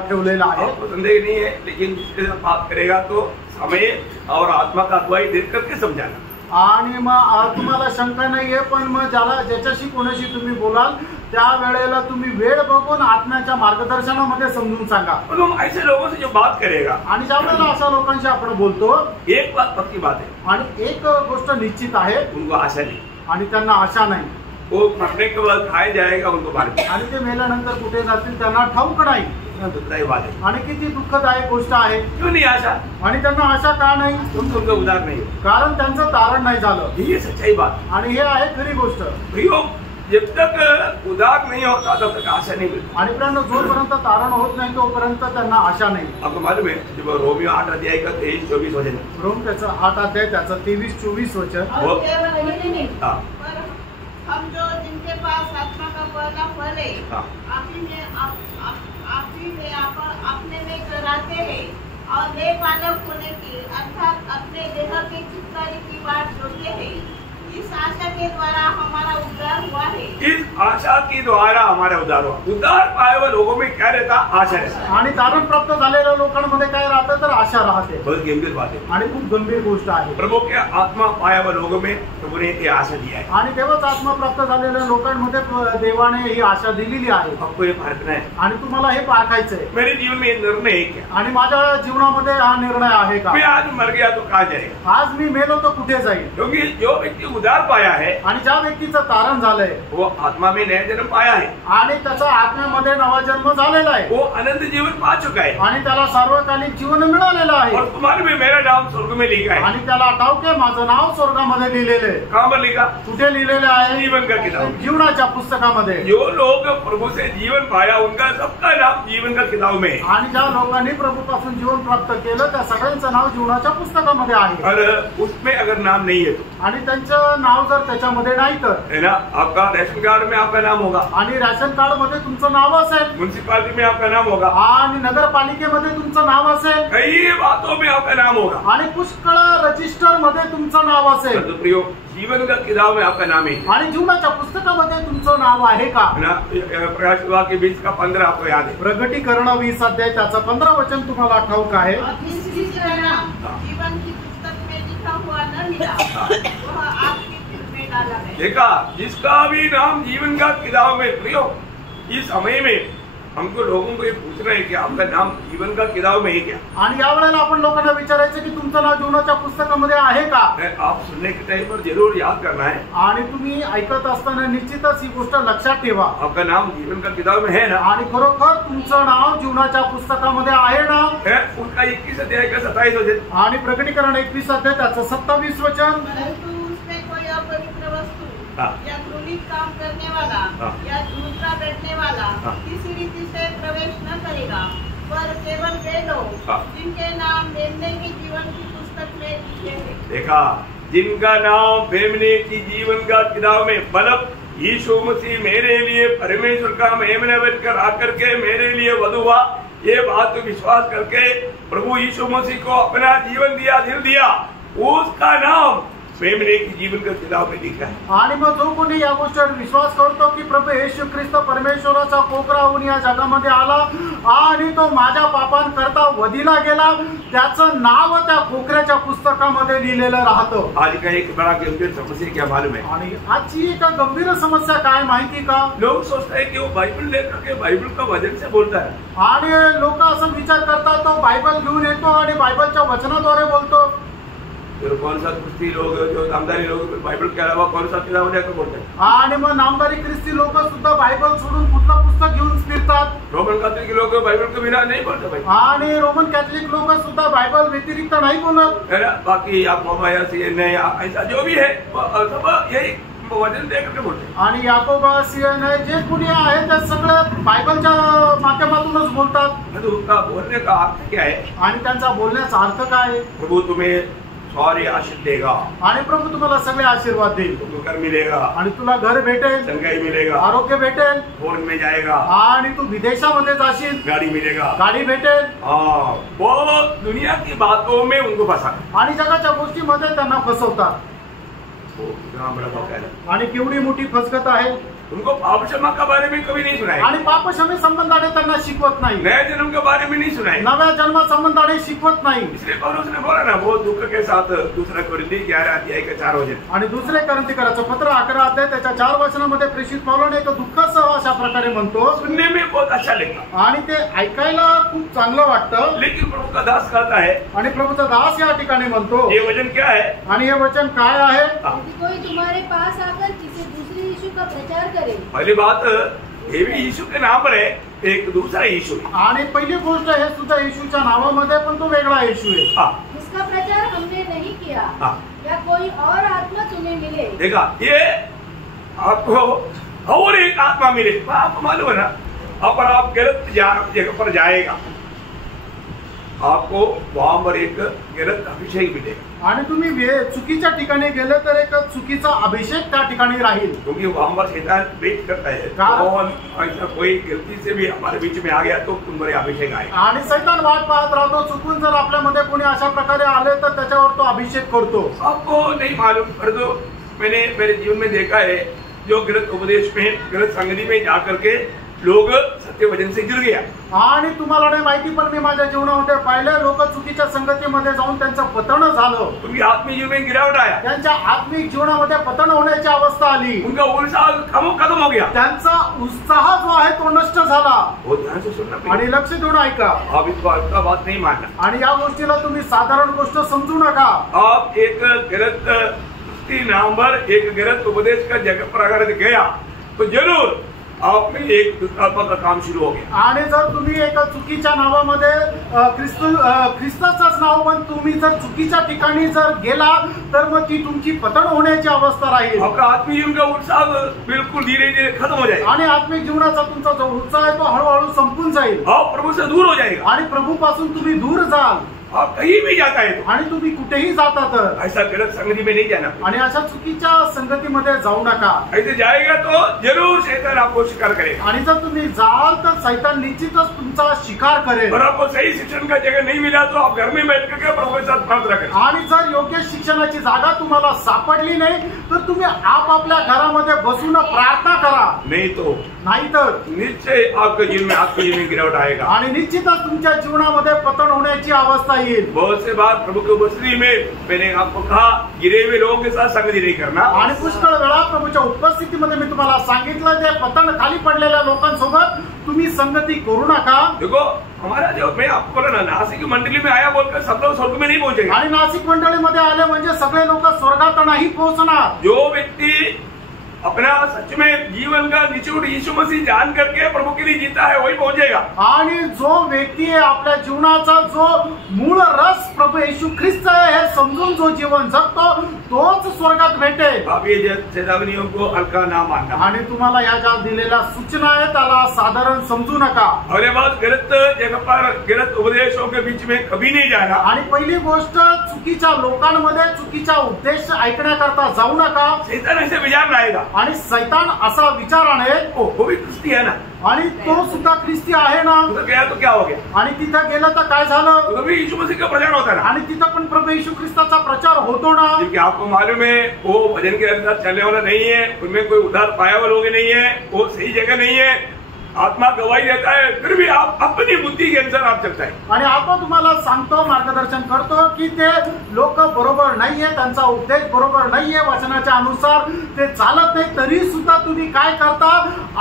ठेवलेलं आहे। आपको संदेह नहीं है, लेकिन जिसके साथ बात करेगा तो समय और आत्मा का अगुवाई देख करके समझाना। आणि मग तुम्हाला शंका नाहीये, पण मग ज्याच्याशी कोणाशी तुम्ही बोलाल त्या वेळेला तुम्ही वेळ बघून आत्म्याच्या मार्गदर्शनामध्ये समजून सांगा। और हम ऐसे लोगों से जो बात करेगा, आणि ज्या वेळेला अशा लोकांशी आपण बोलतो, एक बात पक्की बात है, आणि एक गोष्ट निश्चित आहे, उनको आशा नहीं, आणि त्यांना आशा नाही, वो मरने के बाद खाया जाएगा उनको मार के, आणि ते मेल्यानंतर कुठे जातील त्यांना ठाऊक नाही। दुखदायी बात है। आणि किती दुःखदायक गोष्ट आहे। क्यों नहीं आशा? आणि त्यांना आशा का नाही? तुमचं उदार नाही, कारण त्यांचं तारण नाही झालं। ये सच्चाई बात, आणि हे आहे खरी गोष्ट। प्रियो, जब तक उदार नहीं होता तब तक आशा नहीं मिलती। आणि प्रियांनो, जोपर्यंत तारण होत नाही तोपर्यंत त्यांना आशा नाही। आपको मालूम है जब रोमियो 8 अध्याय का 23-24 वचन, रोम त्याचं 8 अध्याय त्याचं 23-24 वचन, वो नहीं हाँ, हम जो जिनके पास आत्मा का पहला फल है, हाँ, आप ही में अपने में कराते हैं और नए पालक होने की अर्थात अपने देह के छुटकारे की बात जोते हैं। इस आशा के द्वारा हमारा उद्धार हुआ है। इस आशा के द्वारा हमारा उद्धार हुआ। उद्धार पाए हुए लोगों में क्या रहता? आशा रहता। आणि तारण प्राप्त झालेल्या लोकांमध्ये काय राहतं तर आशा राहते। बहुत गंभीर बात है आणि खूप गंभीर गोष्ट आहे। प्रभु के आत्मा पाया हुए लोगों में प्रभु ने ये आशा दिया है। आणि देवाचा आत्मा प्राप्त झालेल्या लोकांमध्ये देवाने ही आशा दिलेली आहे। आपको ये पारखना है, आणि तुम्हाला हे पारखायचंय। मेरे जीवन में ये निर्णय है क्या? आणि माझ्या जीवनामध्ये हा निर्णय आहे का? मैं आज मर गया तो कहाँ जाएगा? आज मी मेलो तो कुठे जाईल? क्योंकि जो व्यक्ति उद्धार पाया है, आणि ज्या व्यक्तीचं तारण झालंय, वो आत्मा में नया जन्म पाया है आणि त्याचा आत्म्यामध्ये नवा जन्म झालेला आहे, वो अनंत जीवन पा चुका है आणि त्याला सार्वकालिक जीवन मिळालेलं आहे। और तुम्हारे में मेरा नाम स्वर्ग में लिखा है। आणि त्याला ठाऊक आहे माझं नाव स्वर्गामध्ये लिहिलेलं आहे। कहाँ पर लिखा? कुठे लिहिलेलं आहे? जीवन का किताब, जीवनाच्या पुस्तकामध्ये। जो लोग प्रभु से जीवन पाया उनका सबका नाम जीवन का किताब में है। आणि ज्या लोकांनी प्रभूपासून जीवन प्राप्त केलं त्या सगळ्यांचं नाव जीवनाच्या पुस्तकामध्ये आहे। और उसमें अगर नाम नहीं है तो आणि त्यांचं तुमचं नाव जर त्याच्यामध्ये नाही तर है ना, आपका रेशन कार्ड में आपका नाम होगा, आणि राशन कार्ड मध्ये तुमचं नाव असेल, म्युनिसिपालिटी में आपका नाम होगा, आणि नगरपालिकेमध्ये तुमचं नाव असेल, कई बातों में आपका नाम होगा, आणि पुष्कळ रजिस्टर मध्ये तुमचं नाव असेल, परंतु प्रियो जीवन का किताब में आपका नाम है आणि जीवनाच्या पुस्तकामध्ये तुमचं नाव आहे का? ना। प्रकाश विभाग के 20 का 15 आपको याद है। प्रगटीकरण 20 अध्याय त्याचं 15 वचन तुम्हाला ठाऊक आहे। जिसका नाम जीवन की पुस्तक में लिखा हुआ न मिला वह आपकी फिर में डाला गया। देखा, जिसका भी नाम जीवन का किताब में, प्रियो इस समय में हमको लोगों को ये पूछना है कि आपका नाम जीवन का किताब में है क्या? आणि या वेळेला आपण लोकांना विचारायचं की तुमचं नाव जीवनाच्या पुस्तकामध्ये आहे का? आप सुनने के टाइम पर जरूर याद करना है, आणि तुम्ही ऐकत असताना निश्चितच ही गोष्ट लक्षात ठेवा, आपका नाम जीवन का किताब में है ना? आणि खरोखर तुमचं नाव जीवनाच्या पुस्तकामध्ये आहे ना? है उनका 21 अध्याय का 27 वचन, आणि प्रकटीकरण 21 अध्याय त्याचं 27 वचन, परंतु उसमें कोई अपवित्र वस्तु हाँ। या घृणित काम करने वाला हाँ। या झूठा बैठने वाला हाँ। किसी रीति से प्रवेश न करेगा, पर केवल वे लोग हाँ। जिनके नाम मेमने की जीवन की पुस्तक में लिखे हैं। देखा, जिनका नाम मेमने की जीवन का किताब में, मतलब यीशु मसीह मेरे लिए परमेश्वर का मेमना बनकर आकर के मेरे लिए वधु हुआ, ये बात तो विश्वास करके प्रभु यीशु मसीह को अपना जीवन दिया, दिल दिया, उसका नाम मेमने की जीवन का किताब में लिखा है। आणि मग जो कोणी या गोष्टीवर विश्वास करतो की प्रभू येशू ख्रिस्त परमेश्वराचा कोकरा होऊन या जगामध्ये आला आणि तो माझ्या पापांकरता वधीला गेला, त्याचं नाव त्या कोकऱ्याच्या पुस्तकामध्ये लिहिलेलं राहतं। आज का एक बड़ा गंभीर समस्या क्या मालूम है? आणि आजची एक गंभीर समस्या काय माहिती का? लोग सोचते हैं कि वो बाइबल लेकर के बाइबल का वचन से बोलता है, आणि लोक असं विचार करतात तो बायबल घेऊन येतो आणि बायबलच्या वचनाद्वारे बोलतो। तो कौन सा कुश्ती लोग, जो नामदारी लोग बाइबल के अलावा कौन सा किताब लेकर बोलते हैं? आणि मग नामदारी ख्रिस्ती लोक सुद्धा बायबल सोडून कुठलं पुस्तक घेऊन फिरतात। रोमन कैथोलिक लोग बाइबल के बिना नहीं बोलते भाई, आणि रोमन कॅथलिक लोक सुद्धा बायबल व्यतिरिक्त नाही बोलत। है ना। बाकी आप मोबाइल से या ऐसा जो भी है सब यही वचन दे करके बोलते हैं। आणि याकोबा सियन जे कुणी आहे ते सगळे बायबलच्या माध्यमातूनच बोलतात। तो उनका बोलने का अर्थ क्या है? आणि त्यांचा बोलण्याचा अर्थ काय आहे? प्रभु तुम्हें सारी आशीष देगा, आणि प्रभू तुम्हाला सगळे आशीर्वाद देईल, तुमको घर मिलेगा, आणि तुला घर भेटेल, संगाई मिलेगा, आरोग्य भेटेल, फोन में जाएगा, आणि तू विदेशामध्ये जाशील, गाड़ी मिलेगा, गाडी भेटेल। हाँ, बहुत दुनिया की बातों में उनको फंसा, आणि जगाच्या गोष्टीमध्ये त्यांना फसवतात। इतना बड़ा धोखा है। आणि केवढी मोठी फसगत आहे। उनको पाप क्षमा के बारे में कभी नहीं सुनाया, आणि पापक्षमे संबंधाने त्यांना शिकवत नाही, नए जन्म के बारे में नहीं सुनाया। नव्या जन्म संबंधाने शिकवत नाही। इसलिए पौलुस ने बोला ना, बहुत दुख के साथ दूसरा कोरिन्थी 11 अध्याय के 4 वचन, आणि दुसरे कोरिन्थीकराचं पत्र 11 अध्याय त्याच्या 4 वचनामध्ये प्रेषित पौलाने एक दुःखासह अशा प्रकारे म्हणतो, सुनने में बहुत अच्छा लगता, आणि ते ऐकायला खूप चांगलं वाटतं, लेकिन प्रभु का दास कहता है, आणि प्रभूचा दास या ठिकाणी म्हणतो, ये वचन क्या है? आणि हे वचन काय आहे? यदि कोई तुम्हारे पास आकर किसी दूसरे यीशु का प्रचार करे, पहली बात ये भी यीशु के नाम पर है, एक दूसरा यीशु है। आणि पहिली गोष्ट हे सुद्धा येशूच्या नावामध्ये, पण तो वेगळा येशू आहे। हाँ, जिसका प्रचार हमने नहीं किया हाँ। या कोई और आत्मा तुम्हें मिले, देखा, ये आपको और एक आत्मा मिले, आपको मालूम है ना, अगर आप गलत जगह पर जाएगा, आपको वहां पर एक गलत अभिषेक मिलेगा, आणि तुम्ही चुकीच्या ठिकाणी गेले तर एक चुकीचा अभिषेक त्या ठिकाणी राहील, क्योंकि वहां पर शैतान वेट करता है, कारण- कौन ऐसा कोई गलती से भी हमारे बीच में आ गया तो तुम पर अभिषेक आएगा। आणि सैतान वाट पाहत राहतो, चुकून जर आपल्यामध्ये कोणी अशा प्रकारे आले तर त्याच्यावर तो अभिषेक करतो। आपको नहीं मालूम, पर जो मैंने मेरे जीवन में देखा है, जो गलत उपदेश में, गलत संगति में जाकर के लोग सत्य वचन से गिर गया, आणि तुम्हाला नाही माहिती, पण मी माझ्या जीवनामध्ये पाहिले लोक चुकीच्या संगतीमध्ये जाऊन त्यांचं पतन झालं, उनकी आत्मीय जीवन में गिरावट आया, त्यांच्या आत्मिक जीवनामध्ये पतन होण्याची अवस्था आली, उनका उत्साह खत्म हो गया, त्यांचा उत्साह जो आहे तो नष्ट झाला। वो ध्यान से सुनना, आणि लक्ष देऊन ऐका, आप इस बात का बात नहीं मानना। आणि या गोष्टीला तुम्ही साधारण गोष्ट समजू नका। आप एक गलत नाम पर एक गलत उपदेश का जगह पर अगर गया तो जरूर आप में एक दुष्टात्मा का काम शुरू हो गया। आणि जर तुम्ही एका चुकीच्या नावामध्ये ख्रिस्ताचंच नाव, पण तुम्ही जर चुकीच्या ठिकाणी जर गेला तर मग ती तुमची पतन होण्याची अवस्था राहील, आपका आत्मीय जीवन का उत्साह बिल्कुल धीरे धीरे खत्म हो जाएगा, आणि आत्मिक जीवनाचा तुमचा जो उत्साह आहे तो हळूहळू संपून जाईल, आप प्रभु से दूर हो जाएगा। आणि प्रभूपासून तुम्ही दूर जाल। आप कहीं भी जाता है तो आणि तुम्ही कुठेही जाता तर ऐसा गलत संगति में नहीं जाना, आणि अशा चुकीच्या संगतीमध्ये जाऊ नका. ऐसे जाएगा तो जरूर शैतान आपको शिकार करेगा आणि जर तुम्ही जाल तर शैतान निश्चितच तुमचा शिकार करेल. और आपको सही शिक्षण का जगह नहीं मिला तो आप घर में बैठ करके प्रभु के साथ प्रार्थना करें. आणि जर योग्य शिक्षणाची जागा तुम्हाला सापडली नाही तर तुम्ही आपापल्या घरामध्ये बसून प्रार्थना करा. नहीं तो नाहीतर निश्चय आपके जीवन में गिरावट आएगा आणि निश्चितच तुमच्या जीवनामध्ये पतन होण्याची अवस्था येईल. बहुत से बार प्रभु की उपस्थिति में मैंने आपको कहा गिरे हुए लोगों के साथ संगति नहीं करना. आणि पुष्कळ वेळा प्रभूच्या उपस्थितीमध्ये मी तुम्हाला सांगितलं ते पतन खाली पडलेल्या लोकांसोबत तुम्ही संगती करू नका. देखो हमारा जो मैं आपको बोला ना नासिक मंडली में आया बोलकर सब लोग स्वर्ग में नहीं पहुंचेंगे. आणि नाशिक मंडळीमध्ये आले म्हणजे सगळे लोक स्वर्गात नाही पोहोचणार. जो व्यक्ति अपना सच में जीवन का निचोड़ यीशु मसीह जान करके प्रभु के लिए जीता है वही पहुंचेगा. आणि जो व्यक्ती आपल्या जीवनाचा जो मूळ रस प्रभू येशू ख्रिस्त आहे हे समजून जो जीवन जगतो तोच स्वर्गात भेटेल. आप ये चेतावनियों को हल्का ना मानना. आणि तुम्हाला या ज्या दिलेल्या सूचना आहे त्याला साधारण समजू नका. और ये बात गलत जगह पर गलत उपदेशों के बीच में कभी नहीं जाना. आणि पहिली गोष्ट चुकीच्या लोकांमध्ये चुकीचा उपदेश ऐकण्याकरता जाऊ नका. शैतान ऐसे विचार लाएगा आणि शैतान असा विचार आणेल वो भी क्रिस्ती है ना, आणि तो सुद्धा ख्रिस्ती आहे ना. उधर गया तो क्या हो गया, आणि तिथं गेलं तर काय झालं, उधर भी यीशु मसीह का प्रचार होता है ना. आणि तिथं पण प्रभू येशू ख्रिस्ताचा प्रचार होतो ना. क्योंकि आपको मालूम है वो भजन के अंदर चलने वाला नहीं है, उनमें कोई उधार पाया हुआ लोग नहीं है, वो सही जगह नहीं है, आत्मा गवाही देता है, फिर भी आप अपनी बुद्धि के अनुसार आप चलता है. आणि आता तुम्हाला सांगतो मार्गदर्शन करतो की ते लोक बरोबर नाहीये, त्यांचा उपदेश बरोबर नाहीये, वचनाच्या अनुसार ते चालत नाही, तरी सुद्धा तुम्ही काय करता,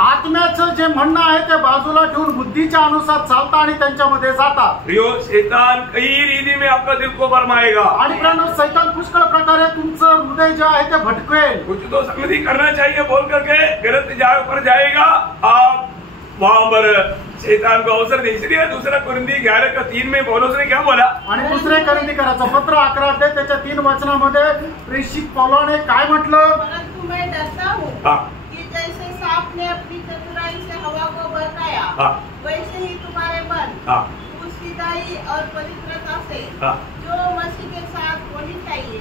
आत्म्याचं जे म्हणणं आहे ते बाजूला ठेवून बुद्धीच्या अनुसार चालता आणि त्यांच्यामध्ये जाता. प्रियो शैतान कई रीति में आपका दिल को भरमाएगा. आणि प्रियानो शैतान पुष्कळ प्रकारे तुमचं हृदय जे आहे ते भटकवेल. कुछ तो संगति करना चाहिए बोल करके गलत जगह पर जाएगा, आप वहां पर शैतान को अवसर दे. इसलिए दूसरा कुरिन्थी 11:3 में पौलुस ने क्या बोला, आणि दुसरे कोरिन्थीकरांचं पत्र 11 त्याच्या 3 वचनामध्ये प्रेषित पौलाने काय म्हटलं, परंतु मैं डरता हूँ कि जैसे सांप ने अपनी चतुराई से हवा को बहकाया, वैसे ही तुम्हारे मन उसीदाई और पवित्रता से जो मसीह के साथ होनी चाहिए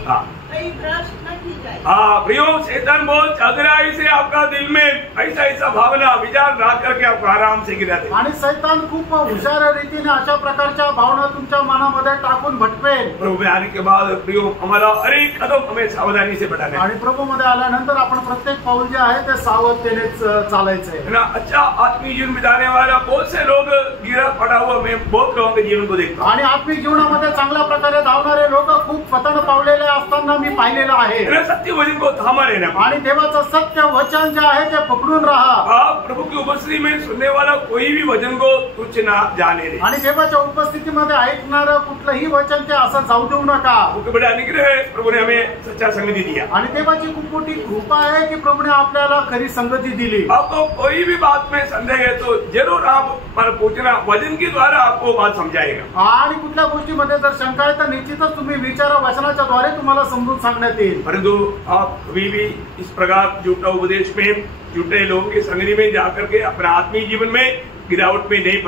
कहीं भ्रष्ट न की जाए. प्रियो शैतान बहुत चतुराई से आपका दिल में ऐसा ऐसा भावना विचार ला करके आपको आराम से गिरा दे. आणि शैतान खूप हुशार रीतीने अशा प्रकारच्या भावना तुमच्या मनामध्ये टाकून भटकवेल. प्रभु में आने के बाद प्रियो हमारा हर एक कदम हमें सावधानी से बढ़ाना है. आणि प्रभू मध्ये आल्यानंतर आपण प्रत्येक पाऊल जे आहे ते सावधतेनेच चालायचंय. है ना. अच्छा आत्मीय जीवन बिताने वाला बहुत से लोग गिरा पड़ा हुआ मैं बहुत लोगों के जीवन को देखता हूँ. आणि आत्मिक जीवनामध्ये चांगल्या प्रकारे धावणारे लोक खूप पतन पावलेले असताना मी पाहिलेलं आहे. सत्य वचन को थामा रहना. आणि देवाचं सत्य वचन जे आहे ते पकडून राहा. आप प्रभु की उपस्थिति में सुनने वाला कोई भी वचन को तुच्छ ना जाने दे. आणि देवाच्या उपस्थितीमध्ये ऐकणारं कुठलंही वचन ते असं जाऊ देऊ नका. खूप बड़ा अनुग्रह है, प्रभु ने हमें सच्चा संगति दिया. आणि देवाची खूप मोठी कृपा आहे की प्रभूने आपल्याला खरी संगती दिली. आपको कोई भी बात में संदेह है तो जरूर आप पर पूछना, वचन के द्वारा आपको बात समझाएगा. आणि कुठल्या गोष्टीमध्ये जर शंका आहे तर निश्चितच तुम्ही विचारा, वचनाच्या द्वारे तुम्हाला समजून सांगण्यात येईल. परंतु आप कभी भी इस प्रकार झूठा उपदेश में झूठे लोगों की संगति में जाकर के अपना आत्मीय जीवन में गिरावट में नहीं.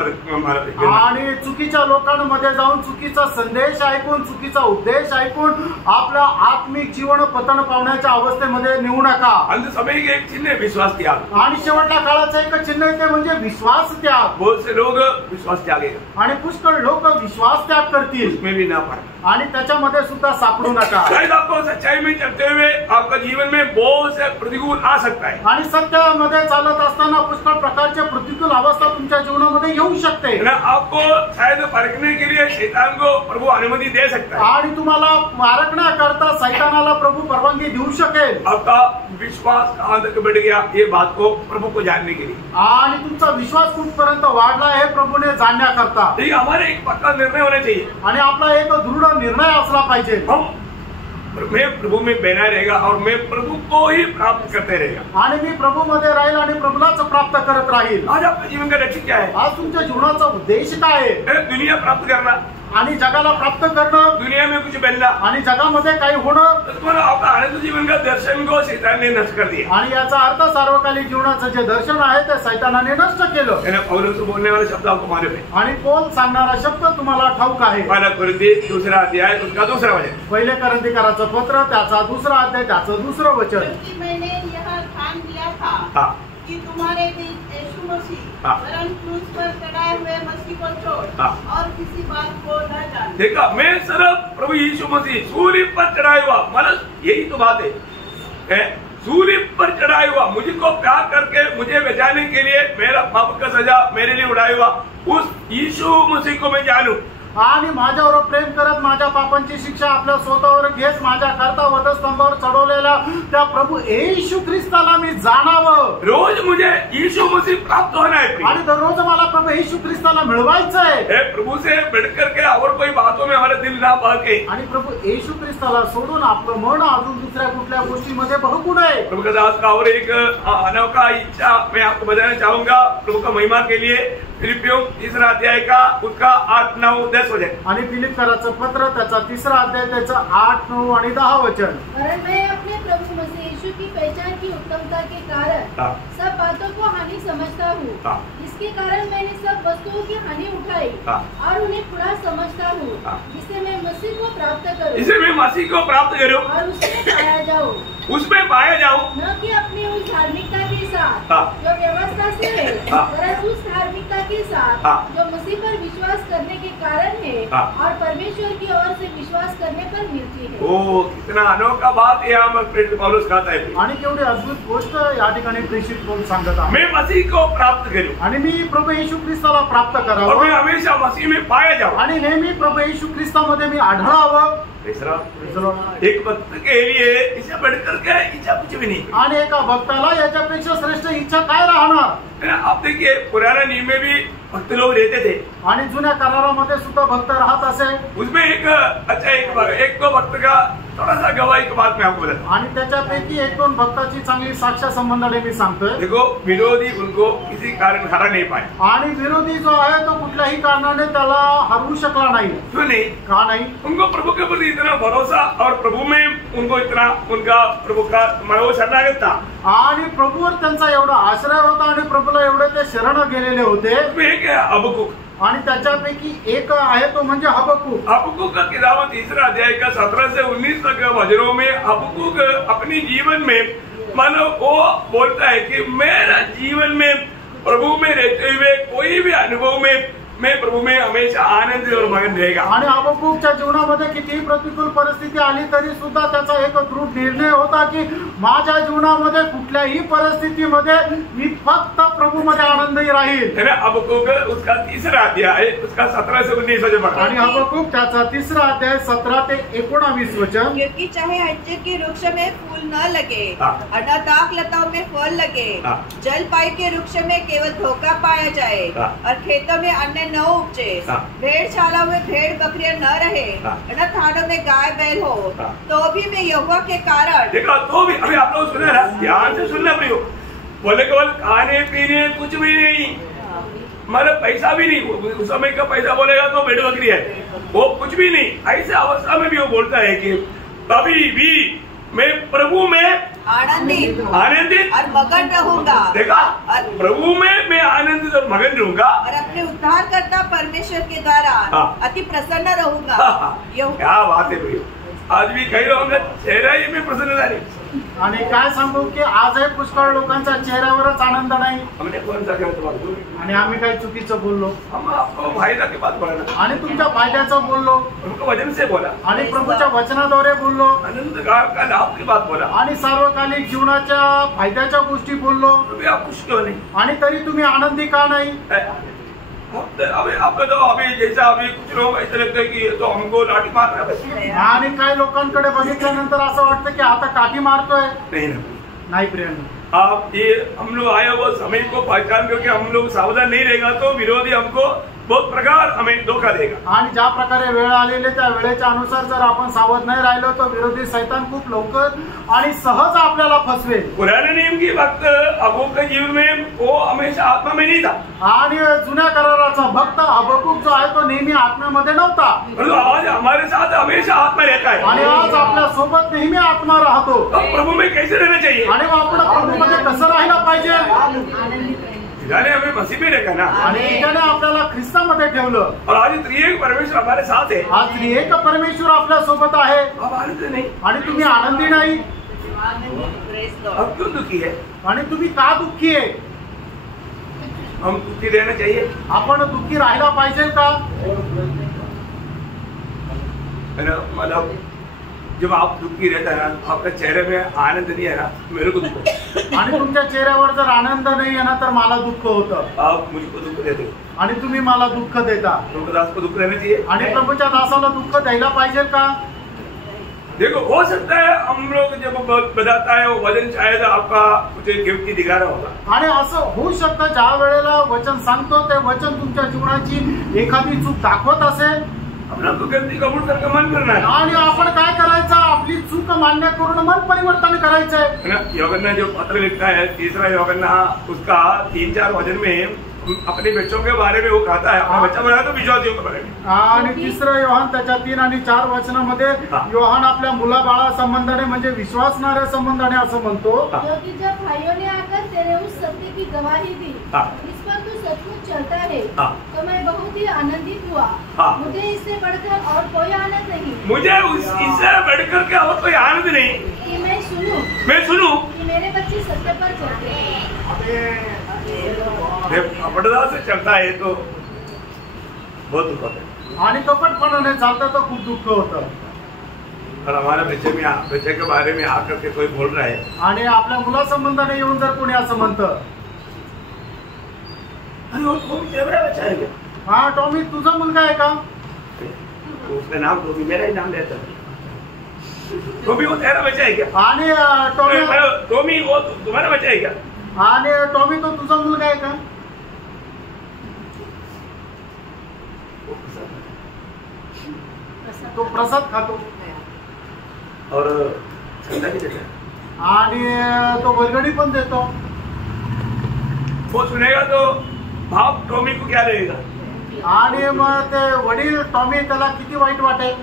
आणि चुकीच्या लोकांमध्ये जाऊन चुकीचा संदेश ऐकून चुकीचा उपदेश ऐकून आपलं आत्मिक जीवन पतन पावण्याच्या अवस्थेमध्ये नेऊ नका. अंत समय के एक चिन्ह विश्वास त्याग. आणि शेवटच्या काळाचं एक चिन्ह ते म्हणजे विश्वास त्याग. बहुत से लोग विश्वास त्यागेगा आणि पुष्कळ लोक विश्वास त्याग करतील, उसमें भी ना पड़े. आणि त्याच्यामध्ये सुद्धा सापडू नका. शायद आपको सच्चाई में चलते हुए आपका जीवन में बहुत से प्रतिकूल आ सकता है. आणि सत्यामध्ये चालत असताना पुष्कळ प्रकारचे प्रतिकूल अवस्था तुमच्या जीवनामध्ये येऊ शकते. आपको शायद परखने के लिए शैतान को प्रभु अनुमति दे सकता है. आणि तुम्हाला मारण्याकरता शैतानाला प्रभू परवानगी देऊ शकेल. आपका विश्वास कहाँ तक बढ़ गया ये बात को प्रभु को जानने के लिए. आणि तुमचा विश्वास कुठपर्यंत वाढला हे प्रभूने जाणण्याकरता. ठीक हमारे एक पक्का निर्णय होना चाहिए. आणि आपला एक दृढ निर्णय असला पाहिजे. मैं प्रभु में बना रहेगा और मैं प्रभु को ही प्राप्त करते रहेगा. आणि मी प्रभू मध्ये राहील आणि प्रभूलाच प्राप्त करत राहील. आज आपके जीवन का लक्ष्य क्या है? आज तुमच्या जीवनाचा उद्देश काय आहे? दुनिया प्राप्त करना आणि जगाला प्राप्त करणं, दुनिया में कुछ बनना आणि जगामध्ये काही होणं, तो तुम्हारा आपका आनंद जीवन का दर्शन को शैतान ने नष्ट कर दिया। आणि याचा अर्थ सार्वकालिक जीवनाचं जे दर्शन आहे ते सैतानाने नष्ट केलं। यानी पौलुस बोलने वाले शब्द आपको मालूम है। आणि पौल सांगणारा शब्द तुम्हाला ठाऊक आहे। पहला कुरिन्थी दूसरा अध्याय उसका दूसरा वचन। पहिले करंथीकराचं पत्र त्याचा दुसरा अध्याय त्याचं दुसरं वचन। क्योंकि मैंने यह ठान लिया था हाँ कि तुम्हारे बीच यीशु मसीह हाँ। वरन क्रूस पर चढ़ाए हुए मसीह को छोड़ हाँ। और किसी बात को न जान। देखा, मैं सिर्फ प्रभु यीशु मसीह सूर्य पर चढ़ाया हुआ, मतलब यही तो बात है, सूर्य पर चढ़ाया हुआ, मुझको प्यार करके मुझे बचाने के लिए मेरा पाप का सजा मेरे लिए उड़ाया हुआ उस यीशु मसीह को मैं जानूं। आणि माझ्यावर प्रेम करत माझ्या पापांची शिक्षा आपल्या स्वतःवर घेत माझ्या करता वधस्तंभावर चढवलेला त्या प्रभु येशू ख्रिस्ताला मी जाणावं। रोज मुझे यीशु मसीह प्राप्त होना है प्रिय। आणि दररोज मला प्रभु येशू ख्रिस्ताला मिळवायचंय। हे प्रभु से बढ़ करके और कोई बातों में हमारा दिल ना बहके। आणि प्रभु येशू ख्रिस्ताला सोडून आपलं मन अजून दुसऱ्या कुठल्या गोष्टीमध्ये बहकू नये। प्रभु का दास का और एक अनोखा इच्छा मैं आपको बताना चाहूंगा प्रभु का महिमा के लिए। फिलिपियों तीसरा अध्याय का उसका 8, 9, 10 वचन। आणि फिलिप्पीकराचं पत्र त्याचा तिसरा अध्याय त्याचं 8, 9 आणि 10 वचन। वरन मैं अपने प्रभु मसीह यीशु की पहचान की उत्तमता के कारण हाँ। सब बातों को हानि समझता हूँ। हाँ। इसके कारण मैंने सब वस्तुओं की हानि उठाई हाँ। और उन्हें पूरा समझता हूँ, हाँ। जिससे मैं मसीह को प्राप्त करूँ इसे मैं मसीह को प्राप्त करूं, और उसमें पाया जाऊँ, उसमें पाया जाऊं। न कि अपनी उस धार्मिकता के साथ हाँ। जो व्यवस्था से है, हाँ। वरन उस धार्मिकता के साथ हाँ। जो मसीह पर विश्वास करने के कारण है हाँ। और परमेश्वर की ओर से विश्वास करने पर मिलती है। ओ कितना अनोखा बात यहाँ पर प्रेरित पौलुस कहता है। आणि केवढी अद्भुत गोष्ट या ठिकाणी प्रेषित पौल सांगत आहे। मैं मसीह को प्राप्त करूं आणि मी प्रभु येशू ख्रिस्ताला प्राप्त और मैं करावं हमेशा मसीह में पाया जाऊं। आणि नेहमी प्रभु येशू ख्रिस्तामध्ये मी आढळावं। तीसरा, एक भक्त के लिए इसे बढ़कर के इच्छा कुछ भी नहीं। आणि एका भक्ताला याच्यापेक्षा श्रेष्ठ इच्छा काय राहणार। आप देखिए पुराना नियम में भी भक्त लोग रहते थे, आणि जुन्या करारामध्ये सुद्धा भक्त राहत असे। उसमें एक अच्छा एक दो भक्त का थोड़ा सा गवाही की बात मैं आपको बताता हूं। आणि त्याच्यापैकी 1-2 भक्ताची चांगली साक्ष संबंधाने मी सांगतोय। देखो, विरोधी उनको किसी कारण हरा नहीं पाए। आणि विरोधी जो आहे तो कुठल्याही कारणाने त्याला हरवू शकला नाही। क्यों नहीं? का नाही? उनको प्रभु के प्रति इतना भरोसा और प्रभु में उनको इतना उनका प्रभु का वो शरणागत था। आणि प्रभूवर त्यांचा एवढा आश्रय होता आणि प्रभूला एवढे ते शरण गेलेले होते। उसमें एक है हबक्कुक। आणि त्याच्यापैकी एक आहे तो म्हणजे हबक्कुक। हबक्कुक का किताब तीसरा अध्याय का 17 से 19 तक वचनों में हबक्कुक अपनी जीवन में मानो वो बोलता है कि मेरा जीवन में प्रभु में रहते हुए कोई भी अनुभव में मैं प्रभु में हमेशा आनंद और मगन रहेगा। आणि हबक्कुकच्या जीवनामध्ये कितीही प्रतिकूल परिस्थिती आली तरी सुद्धा त्याचा एक दृढ निर्णय होता की माझ्या जीवनामध्ये कुठल्याही परिस्थितीमध्ये मी फक्त प्रभूमध्ये आनंदी राहील। है ना? हबक्कुक उसका तीसरा अध्याय उसका 17 से 19 वचन पढ़ा। आणि हबक्कुक त्याचा तिसरा अध्याय 17 ते 19 वचन। क्योंकि चाहे अंजीर के वृक्ष में फूल न लगे हाँ। और न दाख लताओं में फल लगे, हाँ। जलपाई के वृक्ष में केवल धोखा पाया जाए हाँ। और खेतों में अन्न न उपजे, हाँ। भेड़शालाओं में भेड़ बकरियां न रहे, हाँ। न थानों में गाय बैल हो, हाँ। तो भी मैं यहोवा के कारण देखो, तो भी अभी आप लोग सुना ना, ध्यान से सुनना प्रियो। बोले केवल खाने पीने कुछ भी नहीं, मतलब पैसा भी नहीं। उस समय का पैसा बोलेगा तो भेड़ बकरी है, वो कुछ भी नहीं। ऐसे अवस्था में भी वो बोलता है कि कभी भी मैं प्रभु में आनंदित आनंदित और मगन रहूंगा। देखा, प्रभु में मैं आनंदित और मगन रहूंगा और अपने उद्धारकर्ता परमेश्वर के द्वारा हाँ। अति प्रसन्न रहूंगा। क्या बात है प्रियो। आज भी कई लोगों का चेहरा ही में प्रसन्नता नहीं। आणि काय सांगू की आजही पुष्कळ लोकांच्या चेहऱ्यावरच आनंद नाही। हमने कौन सा गलत बात बोली? आणि आम्ही काही चुकीचं बोललो हम आपको फायदा की बात बोला ना, आणि तुमच्या फायद्याचं बोललो उनको वचन से बोला, आणि प्रभूच्या वचनाद्वारे बोललो आनंद का लाभ की बात बोला, आणि सार्वकालिक जीवनाच्या फायद्याच्या गोष्टी बोललो। अभी आप खुश क्यों नहीं? आणि तरी तुम्ही आनंदी का नाही? अभी आपका तो अभी जैसा अभी कुछ लोग ऐसे लगता है कि ये तो हमको लाठी मार रहा है। आणि काही लोकांकडे बघितल्यानंतर असं वाटतं की आता काठी मारतोय। नहीं ना, नाही प्रियांनो, आप ये हम लोग आया वो समय को पहचान, क्योंकि हम लोग सावधान नहीं रहेगा तो विरोधी हमको बहुत प्रकार हमें धोखा देगा। आणि ज्या प्रकारे वेळ आलेली त्या वेळेच्या अनुसार जर आपण सावध नाही राहिलो तर विरोधी शैतान खूप लवकर आणि सहज आपल्याला फसवेल। पुराने नियम की भक्त हबक्कूक के जीवन में वो हमेशा आत्मा में नहीं था, आणि जुन्या कराराचा भक्त हबक्कूक जो आहे तो नेहमी आत्म्यामध्ये नव्हता, परंतु आज हमारे साथ हमेशा आत्मा रहता है। आणि आज आपल्या सोबत नेहमी आत्मा राहतो। अब प्रभु में कैसे रहना चाहिए? आणि मग आपण प्रभूमध्ये कसं राहिलं पाहिजे? जाने हमें मसीह में रखा ना, आणि त्याने आपल्याला ख्रिस्तामध्ये ठेवलं। और आज त्रिएक परमेश्वर हमारे साथ है। आज त्रिएक परमेश्वर आपल्या सोबत आहे। अब आनंद नहीं, आणि तुम्ही आनंदी नाही, Praise Lord. अब क्यों दुखी है? आणि तुम्ही का दुःखी आहे? हम दुखी रहना चाहिए, आपण दुःखी राहायला पाहिजे का? है ना? मतलब जब आप दुखी रहता है ना, आपके चेहरे में आनंद नहीं है ना, मेरे को दुख है। आणि तुमच्या चेहऱ्यावर जर आनंद नाही आहे ना तर मला दुःख होतं, आप मुझको दुख देते हो, आणि तुम्ही मला दुःख देता। प्रभुदास को दुख रहना चाहिए। आणि प्रभूच्या दासाला दुःख द्यायला पाहिजे का? देखो हो सकता है हम लोग जब बताता है वो वचन शायद आपका कुछ गिफ्ट की दिखा रहा होगा, आणि असं होऊ शकतं ज्या वेळेला वचन सांगतो ते वचन तुमच्या जीवनाची एखादी चूक दाखवत असेल, अपना तो गलती कबूल करके मन करना है। आणि आपण काय करायचं? आपली चूक मान्य करून मन परिवर्तन करायचंय। है ना? यूहन्ना जो पत्र लिखता है, तीसरा यूहन्ना, उसका 3-4 वचन में अपने बच्चों के बारे में वो कहता है, अपना बच्चा बनाया तो विश्वासियों के बारे में। आणि तिसरं योहान त्याच्या 3 आणि 4 वचनामध्ये योहान आपल्या मुलाबाळा संबंधाने म्हणजे विश्वासणाऱ्या संबंधाने असं म्हणतो, क्योंकि जब भाइयों ने आकर तेरे उस सत्य की गवाही दी जिस पर तू सचमुच चलता है, तो मैं बहुत ही आनंदित हुआ। मुझे इससे बढ़कर और कोई आनंद नहीं, मुझे इससे बढ़कर के और कोई आनंद नहीं कि मैं सुनूं कि मेरे बच्चे सत्य पर चलते हैं। कपटता से चलता है तो बहुत दुख होता है, आणि कपटपणाने चालतं तर खूप दुःख होतं। और हमारे बच्चे के बारे में आकर के कोई बोल रहा है, आणि आपल्या मुलासंबंधाने येऊन जर कोणी असं म्हणतं, अरे वो मेरा बच्चा है क्या? हा टॉमी तुझा मुलगा आहे का? उसका नाम तो भी मेरा ही नाम लेता है, तो भी वो तेरा बच्चा है क्या? आणि टॉमी वो तुम्हारा बच्चा है क्या? आणि टॉमी तो तुझा मुलगा आहे का? तो प्रसाद खातो और चंदा भी देता है, आणि तो वर्गणी पण देतो। वो सुनेगा तो बाप टॉमी को क्या लगेगा? आणि मग ते वडील टॉमी त्याला किती वाईट वाटेल?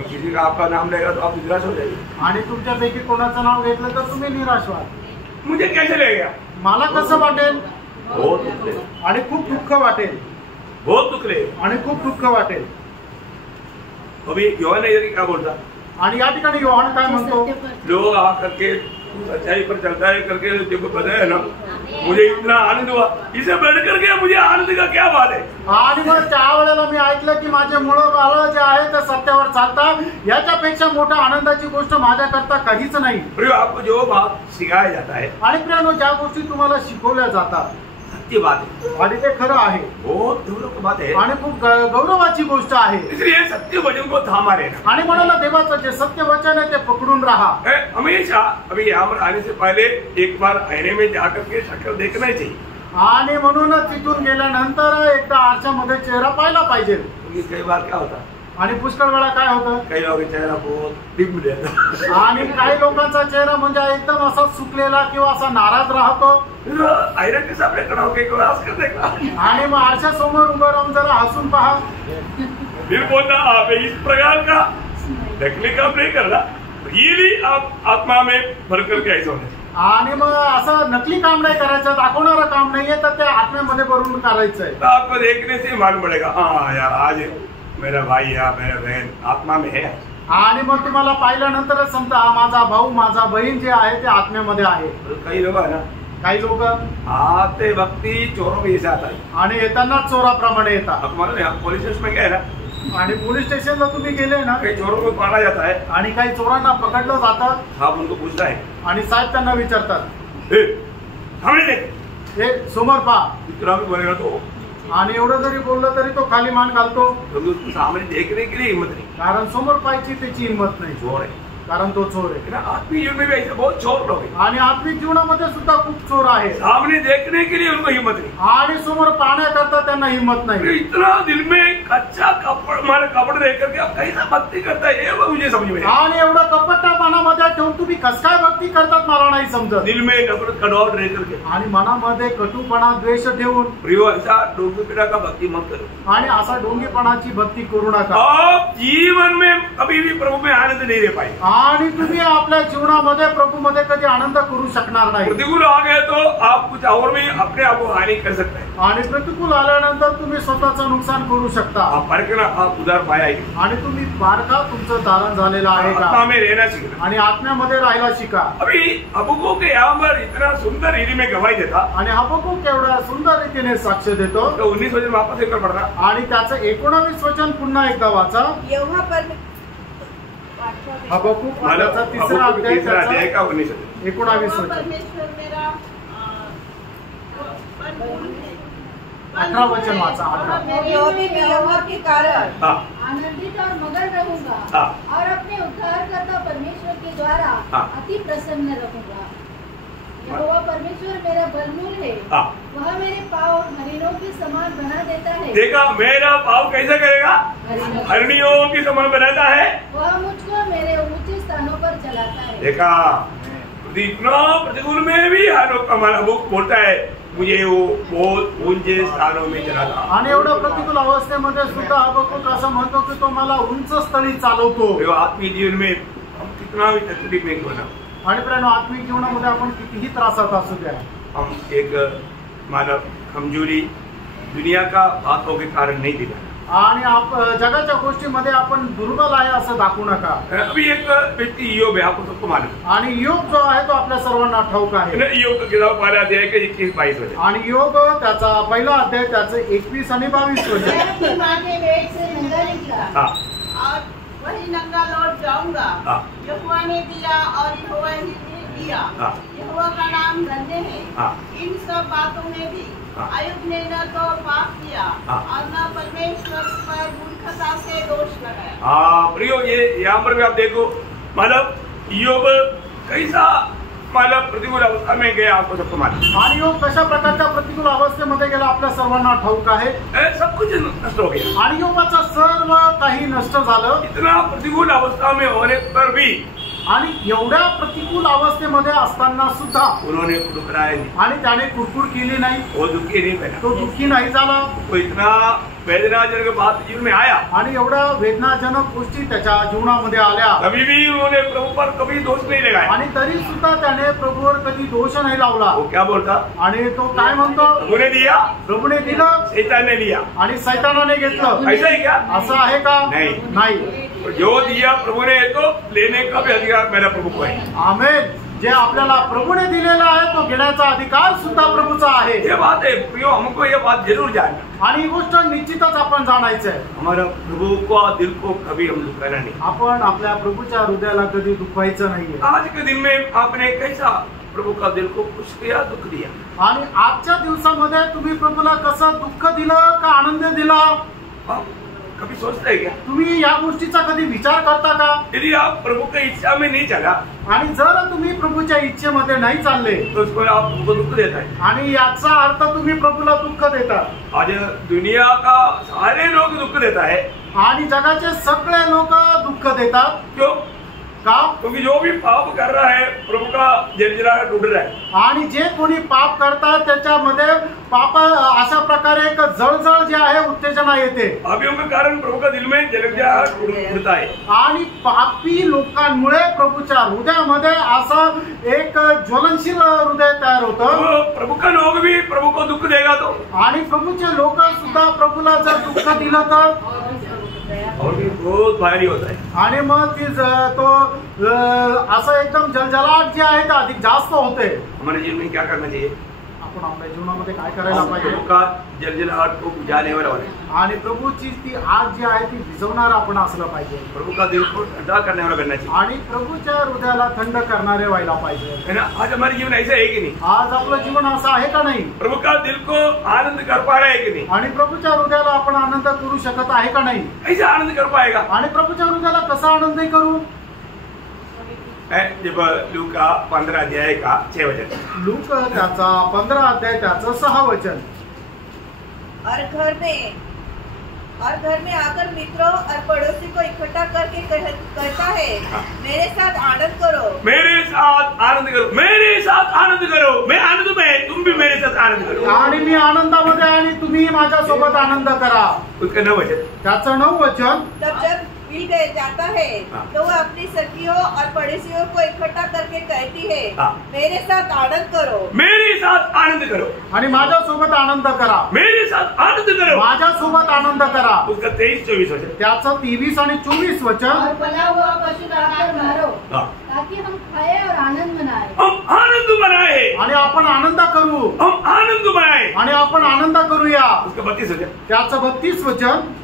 किसी का आपका नाम लेगा तो आप निराश हो जाएंगे। आणि तुमच्यापैकी कोणाचं नाव घेतलं तर तुम्ही निराश व्हाल। मुझे कैसे लगेगा? मला कसं वाटेल? बहुत दुख लगेगा, आणि खूप दुःख वाटेल, बहुत दुख लगेगा। आणि खूप दुःख वाटेल। अभी यूहन्ना इधर क्या बोलता? आणि या ठिकाणी योहान काय म्हणतो? लोग आकर के सच्चाई पर चलता है करके जब बताया ना, मुझे इतना आनंद हुआ, इसे बढ़ करके मुझे आनंद का क्या बात है? आणि मग त्या वेळेला मी ऐकलं की माझे मुलं बाळ जे आहे ते सत्यावर चालतात, याच्यापेक्षा मोठ्या आनंदाची गोष्ट माझ्याकरता काहीच नाही। प्रिय, आपको जो बात सिखाया जाता है, आणि प्रियानो, ज्या गोष्टी तुम्हाला शिकवल्या जातात सत्य बात है, आणि ते खरं आहे, बहुत गौरव की बात है, आणि खूप गौरवाची गोष्ट आहे। इसलिए सत्य वचन को थामा रहना। आणि म्हणाला देवाचं जे सत्य वचन आहे ते पकडून राहा। हमेशा अभी यहाँ पर आने से पहले एक बार आईने में जाकर के शक्ल देखना ही चाहिए। आणि म्हणूनच तिथून गेल्यानंतर एकदा आरशामध्ये चेहरा पाहिला पाहिजे। क्योंकि कई बार क्या होता, आणि पुष्कळ वेळा काय होतं, कई लोगों का चेहरा बहुत डिम रहता, आणि काही लोकांचा चेहरा म्हणजे एकदम असा सुकलेला किंवा असा नाराज राहतो। आयरन के सामने खड़ा होकर एक आवाज कर देगा, आणि मग आरशा समोर उभं राहून जरा हसून पहा, फिर बोलना आप इस प्रकार का नकली काम नहीं करना, रियली आप आत्मा में भर करके ऐसा होना। आणि मग असं नकली काम नाही करायचं, दाखवणारं काम नाहीये, तर ते आत्म्यामध्ये भरून करायचंय। तो आपको देखने से मालूम पड़ेगा, हाँ यार आज मेरा भाई या मेरा बहन आत्मा में है। आणि मग तुम्हाला पाहिल्यानंतरच समजा हा माझा भाऊ माझा बहीण जे आहे ते आत्म्यामध्ये आहे। कई लोग है ना, काही लोक आते वक्त ही चोरों के जैसे आता है। आणि येताना चोराप्रमाणे येतात। अब मालूम है पुलिस स्टेशन में क्या है ना, आणि पोलीस स्टेशनला तुम्ही गेले ना, कई चोरों को पकड़ा जाता है, आणि काही चोरांना पकडलं जातं, साहब उनको पूछता है, आणि साहेब त्यांना विचारतात, सामने देख, हे समोर पहा। इतना भी बोलेगा तो, आणि एवढं जरी बोललं तरी तो खाली मान घालतो, क्योंकि उसको सामने देखने के लिए हिम्मत नहीं, कारण समोर पाहायची त्याची हिंमत नाही। चोर है। कारण तो चोर आहे. आत्मिक जीवन में भी ऐसे बहुत चोर लोग हैं. आणि आत्मिक जीवनामध्ये सुद्धा खूप चोर आहे. सामने देखने के लिए उनको हिम्मत नहीं. आणि समोर पाहण्याकरता त्यांना हिम्मत नाही. इतना दिल में कच्चा कपड़ रह करके आप कैसा भक्ति करता है, वो मुझे समझ में. आणि एवढं कपटा मनामध्ये ठेवून तुम्ही कस काय भक्ती करतात मला नाही समजत. दिल में नफरत कड़वाहट रह करके आणि मनामध्ये कटुपणा द्वेष ठेवून प्रियो ऐसा डोंगीपीड़ा का भक्ति मत करो. आणि असा डोंगीपणाची भक्ती करू नका. आप जीवन में कभी भी प्रभु में आनंद नहीं ले पाए. आणि तुम्ही आपल्या जीवनामध्ये प्रभू मध्ये कधी आनंद करू शकणार नाही. प्रतिकूल आ गए तो आप कुछ और भी अपने आप को हानि कर सकते हैं. आणि प्रतिकूल आल्यानंतर तुम्ही स्वतःचं नुकसान करू शकता. आप परखना, आप उदार पाया है. आणि तुम्ही बारका तुमचं धारण झालेलं आहे आत्मा का, में रहना सीखना. आणि आत्म्यामध्ये राहायला शिका. अभी हबक्कूक के यहाँ पर इतना सुंदर रीति में गवाही देता, आणि हबक्कूक एवढ्या सुंदर रीतीने साक्ष देतो. तो 19 वचन वापस एक बार पढ़ना. आणि त्याचं 19 वचन पुन्हा एकदा वाचा. यहोवा हबक्कूक त्याचा तिसरा अध्याय तीसरा अध्याय त्याचा का 19 वचन. 19 वचन. परमेश्वर मेरा बलबूल है. 18 वचन वाचा. 18. जो भी मैं यहोवा के कारण हाँ आनंदित और मगन रहूंगा हाँ. और अपने उद्धारकर्ता परमेश्वर के द्वारा हाँ. अति प्रसन्न रहूंगा. यहोवा परमेश्वर मेरा बलमूल है. हाँ. वह मेरे पाँव हरिणों के समान बना देता है. देखा, मेरा भाव कैसा करेगा? हरणियों की समान बनाता है. वह मुझको मेरे ऊंचे स्थानों पर चलाता है. देखा, इतना प्रतिकूल में भी हमारा बुक बोलता है मुझे वो बहुत ऊंचे स्थानों में चलाता. आणि एवढ्या प्रतिकूल अवस्थेमध्ये सुद्धा हबक्कूक असं म्हणतो की तो मला उंच स्थळी चालवतो. आत्मीय जीवन में हम कितना भी तकलीफ में होना, आणि प्रेरणा आत्मिक जीवनामध्ये आपण कितीही त्रासात असू द्या, हम एक मानव कमजोरी दुनिया का बातों के कारण नहीं दिला. आणि जगाच्या गोष्टीमध्ये आपण दुर्बल आहे असं दाखवू नका. अभी एक व्यक्ति योग है, आपको सबको मालूम. आणि योग जो आहे तो आपल्या सर्वांना ठाऊक आहे. योग का किताब पहला अध्याय के 21-22 वचन. आणि योग त्याचा पहिला अध्याय त्याचं 21 आणि 22 वचन. मैं अपनी माँ के पेट से नंगा निकला हाँ और वही नंगा लौट जाऊंगा. हाँ. यहोवा ने दिया और यहोवा ही ने दिया. हाँ. यहोवा का नाम धन्य है. हाँ. इन सब बातों में भी हाँ. अय्यूब ने न तो पाप किया हाँ. और न परमेश्वर पर मूर्खता से दोष लगाया. हाँ प्रियो, ये यहाँ पर भी आप देखो, मतलब योग कैसा मतलब प्रतिकूल अवस्था में गया, आपको सबको मालूम. आणि योग कशा प्रकारच्या प्रतिकूल अवस्थेमध्ये गेला आपल्या सर्वांना ठाऊक आहे. सब कुछ नष्ट हो गया. आणि योगाचं सर्व काही नष्ट झालं. इतना प्रतिकूल अवस्था में होने पर भी आणि एवढ्या प्रतिकूल अवस्थेमध्ये असताना सुद्धा उन्होंने ठुकराया नहीं. आणि त्याने कुरकुर केली नाही. वो दुखी नहीं बना. तो दुःखी नाही झाला. तो इतना वेदनाजनक बात जीवन में आया, आणि एवढ्या वेदनाजनक गोष्टी त्याच्या जीवनामध्ये आल्या. कभी भी उन्होंने प्रभु पर कभी दोष नहीं लगाया. आणि तरी सुद्धा त्याने प्रभूवर कधी दोष नाही लावला. वो क्या बोलता? आणि तो काय म्हणतो? प्रभुने दिया, प्रभूने दिलं शैतान ने लिया. आणि सैतानाने घेतलं. ऐसा ही क्या? असं आहे का? नाही. जो दिया प्रभु ने तो लेने का भी अधिकार मेरा प्रभु को है. आमेन. जे आपल्याला प्रभूने दिलेला आहे तो घेण्याचा अधिकार सुद्धा प्रभूचा आहे. ये बात है प्रियो, हमको ये बात जरूर जानना. आणि ही गोष्ट निश्चितच आपण जाणायचंय. हमारा प्रभु को दिल को कभी हम दुखाना नहीं. आपण आपल्या प्रभूच्या हृदयाला कधी दुखवायचं नाहीये. आज के दिन में आपने कैसा प्रभु का दिल को खुश किया, दुख दिया? आणि आजच्या दिवसामध्ये तुम्ही प्रभूला कसं दुःख दिलं का आनंद दिला? आप कभी सोचते हैं क्या? तुम्ही या गोष्टीचा कधी विचार करता का? यदि आप प्रभु की इच्छा में नहीं चला आणि जर तुम्ही प्रभूच्या इच्छेमध्ये नाही चालले तो उसको आप प्रभु को दुख देता है. आणि याचा अर्थ तुम्ही प्रभूला दुःख देता. आज दुनिया का सारे लोग दुख देता है. आणि जगाचे सगळे लोक दुःख देतात. क्यों? का? क्योंकि जो भी पाप कर रहा है प्रभु का जलजलाहट उड़ रहा है. आणि जे कोणी पाप करतात त्याच्यामध्ये पाप अशा प्रकारे एक जळजळ जे आहे उत्तेजना येते. पापियों के कारण प्रभु का दिल में जलजलाहट उड़ता है. आणि पापी लोकांमुळे प्रभूच्या हृदयामध्ये असं एक ज्वलनशील हृदय तयार होतं. तो प्रभु का लोग भी प्रभु को दुख देगा तो, आणि प्रभूचे लोक सुद्धा प्रभूला जर दुःख दिलं तर और भी बहुत भारी होता है. आणि मग ती तो असं एकदम जलजलाट जे आहे ते अधिक जास्त होते. हमारे जीवन में क्या करना चाहिए? आपण आपल्या जीवनामध्ये काय करायला पाहिजे? प्रभु का जलजलाहट को बुझाने वाला होना है. आणि प्रभूची ती आग जी आहे ती भिजवणार आपण असलं पाहिजे. प्रभु का दिल को ठंडा करने वाला बनना चाहिए. आणि प्रभूच्या हृदयाला थंड करणारे व्हायला पाहिजे. है ना? आज हमारे जीवन ऐसा है कि नहीं? आज आपलं जीवन असं आहे का नाही? प्रभु का दिल को आनंद कर पा रहा है कि नहीं? आणि प्रभूच्या हृदयाला आपण आनंद करू शकत आहे का नाही? ऐसा आनंद कर पाएगा. आणि प्रभूच्या हृदयाला कसा आनंद करू? जब लूका 15 अध्याय का 6 वचन, लूक त्याचा 15 अध्याय त्याचं 6 वचन। और घर में आकर मित्रों और पड़ोसी को इकट्ठा करके कहता है, मेरे साथ आनंद करो, मेरे साथ आनंद करो, मेरे साथ आनंद करो, मैं आनंद में, तुम भी मेरे साथ आनंद करो, आणि मी आनंदामध्ये आणि तुम्ही माझ्यासोबत आनंद करा। उसका 9 वचन, त्याचं 9 वचन। तब जब मिल गए जाता है तो वह अपनी सखियों और पड़ोसियों को इकट्ठा करके कहती है, मेरे साथ आनंद करो, मेरे साथ आनंद करो, आणि माझ्यासोबत आनंद करा, मेरे साथ आनंद करो, माझ्यासोबत आनंद करा। उसका 23-24 वचन, त्याचं 23 आणि 24 वचन। और बना हुआ पशु लाकर मारो, ताकि हम खाए और आनंद मनाए, हम आनंद मनाए, आणि आपण आनंद करू, हम आनंद मनाए, आणि आपण आनंद करूया। उसका 32 वचन, त्याचं 32 वचन।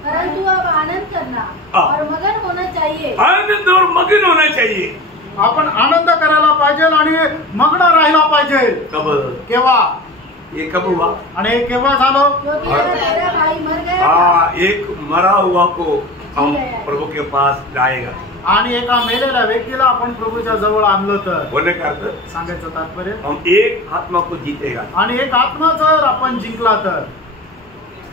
परंतु अब आनंद करना और मगन होना चाहिए, आनंद और मगन होना चाहिए। आपण आनंद करायला पाहिजे आणि मग्न राहायला पाहिजे। कब? केव्हा? ये कब हुआ? आणि हे केव्हा झालं? क्योंकि तेरा भाई मर गया, हाँ, एक मरा हुआ को हम प्रभु के पास लाएगा, आणि एका मेलेल्या व्यक्तीला आपण प्रभूच्या जवळ आणलं तर, बोलने का अर्थ सांगायचं तात्पर्य, हम एक आत्मा को जीतेगा, आणि एक आत्मा जर आपण जिंकला तर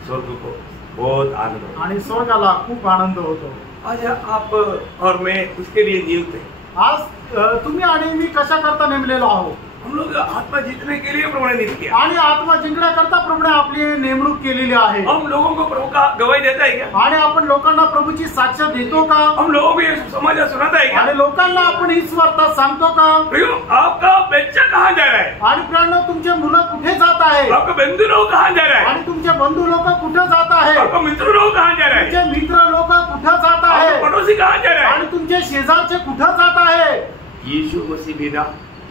स्वर्ग को बहुत आनंद होगा। आणि स्वर्गाला खूप आनंद होतो। आज आप और मैं उसके लिए नियुक्त है। आज तुम्ही आणि मी कशा करता नेमलेलो आहोत? हम लोग आत्मा जीतने के लिए प्रभु ने नियुक्त किया, आणि आत्मा जिंकण्याकरता प्रभूने आपली नेमणूक केलेली आहे। हम लोगों को प्रभु का गवाही देता है क्या? आणि आपण लोकांना प्रभूची साक्ष देतो का? हम लोगों को ये समाचार सुनाता है क्या? आणि लोकांना आपण ही वार्ता सांगतो का? आपका बच्चा कहाँ जा रहा है? आणि प्राण्य तुमचे मुलं कुठे जात आहे? आपका बंधु लोग कहाँ जा रहा है? आणि तुमचे बंधू लोक कुठे जात आहे? आपका मित्र लोग कहाँ जा रहा है? तुमचे मित्र लोक कुठे जात आपका आहे? पड़ोसी कहाँ जा रहा है? आणि तुमचे शेजारचे कुठे जात आहे? यीशु मसीह बिना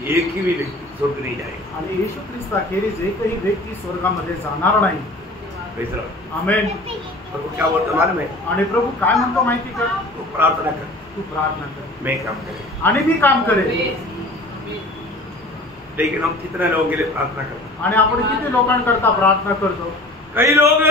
एक ही भी व्यक्ति स्वर्ग नहीं जाएगा। आणि येशू ख्रिस्ताखेरीज एकही व्यक्ती स्वर्गामध्ये जाणार नाही। Praise the lord. आमेन। प्रभु क्या बोलता मालूम है? आणि प्रभू काय म्हणतो माहिती का? तू प्रार्थना कर, तू प्रार्थना कर, मैं काम करें, आणि मी काम करेन। लेकिन हम कितने लोगों के लिए प्रार्थना करते? आणि आपण किती लोकांकरता प्रार्थना करतो? कई लोग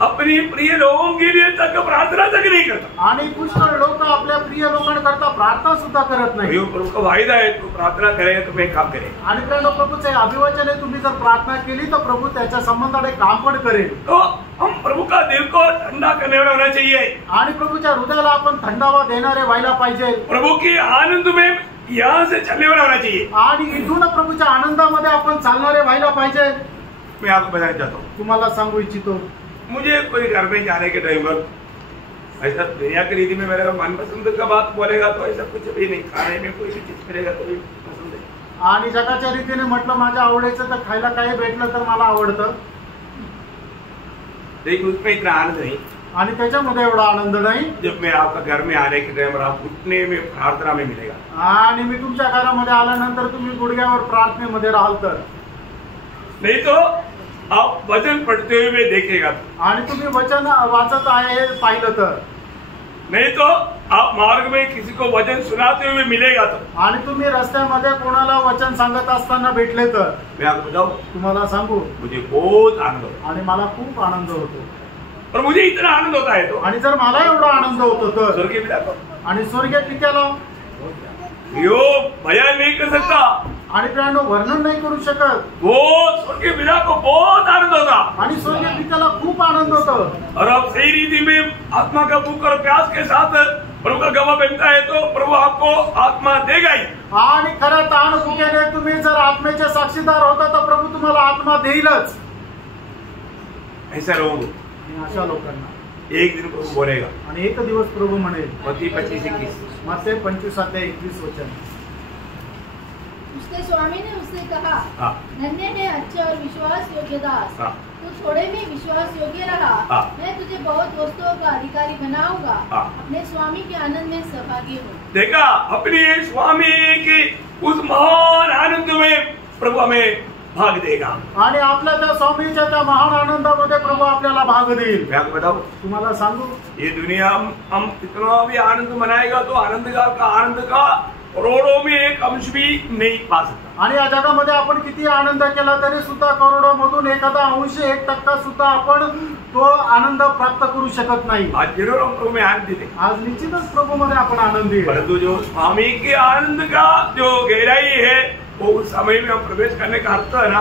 अपनी प्रिय लोगों के लिए तक प्रार्थना तक नहीं करता। आणि पुष्कळ लोक आपल्या प्रिय लोकांकरता प्रार्थना सुद्धा करत नाही। प्रभु का वायदा है, तू प्रार्थना करेगा तो मैं काम करेगा। आणि प्रिय प्रभूचे अभिवचन आहे, तुम्ही जर प्रार्थना केली तर प्रभू त्याच्या संबंधाने काम पण करेल। तो हम प्रभु का दिल को ठंडा करने वाला होना चाहिए, आणि प्रभूच्या हृदयाला आपण थंडावा देणारे व्हायला पाहिजे। प्रभु के आनंद में यहाँ से चलने वाला होना चाहिए, आणि इथून प्रभूच्या आनंदामध्ये आपण चालणारे व्हायला पाहिजे। मैं आपको बताना चाहता हूँ, तुम्हाला सांगू इच्छितो, मुझे कोई घर में जाने के टाइम पर ऐसा दुनिया की रीति में मेरा मनपसंद का बात बोलेगा तो ऐसा कुछ भी नहीं, खाने में कोई भी चीज मिलेगा तो भी पसंद है। आणि जगाच्या रीतीने म्हटलं माझ्या आवडीचं तर खायला काही भेटलं तर मला आवडतं, लेकिन उसमें इतना आनंद नहीं आणि त्याच्यामध्ये एवढा आनंद नाही जब मैं आपका घर में आने के टाइम पर आप उठने में प्रार्थना में मिलेगा। आणि मी तुमच्या घरामध्ये आल्यानंतर तुम्ही गुडघ्यावर प्रार्थनेमध्ये राहाल तर, नहीं तो आप वचन पढ़ते हुए देखेगा, आणि तुम्ही वचन वाचत आहे हे पाहिलं तर, नहीं तो आप मार्ग में किसी को वचन सुनाते हुए मिलेगा तो, आणि तुम्ही रस्त्यामध्ये कोणाला वचन सांगत असताना भेटले तर, मैं आपको बताऊं तुम्हाला सांगू मुझे बहुत आनंद होता आणि मला खूप आनंद होतो। है। और मुझे इतना आनंद होता है तो आणि जर मला एवढा आनंद होतो तर, स्वर्गीय पिता को आणि स्वर्गीय पित्याला यो बयान नहीं कर सकता, आणि प्रियांनो वर्णन नाही करू शकत। वो स्वर्गीय पिता को बहुत आनंद होता, आणि स्वर्गीय पित्याला खूप आनंद होतो। और आप सही रीति में आत्मा का भूख और प्यास के साथ प्रभु का गवाह बनता है तो प्रभु आपको आत्मा देगा ही। आणि खऱ्या ताण भुकेने तुम्ही जर आत्मेचे साक्षीदार होता तर प्रभू तुम्हाला आत्मा देईलच। ऐसा लोगों को अशा लोकांना एक दिन प्रभु बोलेगा, आणि एक दिवस प्रभू म्हणेल, मत्ती 25:21, मत्ती 25:21 वचन, उसके स्वामी ने उससे कहा, हाँ। धन्य है अच्छे और विश्वास योग्य दास, हाँ। तू थोड़े में विश्वास योग्य रहा, हाँ। मैं तुझे बहुत वस्तुओं का अधिकारी बनाऊंगा, हाँ। अपने स्वामी के आनंद में सहभागी हो। देखा अपने स्वामी के उस महान आनंद में प्रभु हमें भाग देगा। आणि आपल्या त्या स्वामीच्या त्या महान आनंदामध्ये प्रभू आपल्याला भाग देईल। मैं आपको बताऊं, तुम्हाला सांगू, ये दुनिया हम कितना भी आनंद मनाएगा तो आनंद का करोड़ों में एक अंश भी नहीं पा सकता। आणि या जगामध्ये आपण किती आनंद केला तरी सुद्धा करोडोमधून एखादा अंश 1% सुद्धा आपण तो आनंद प्राप्त करू शकत नाही। आज जरूर हम प्रभु में आनंदित है, आज निश्चितच प्रभु मध्ये आपण आनंदी आहे, परंतु जो स्वामी के आनंद का जो गहराई है वो उस समय में हम प्रवेश करने का अर्थ है ना,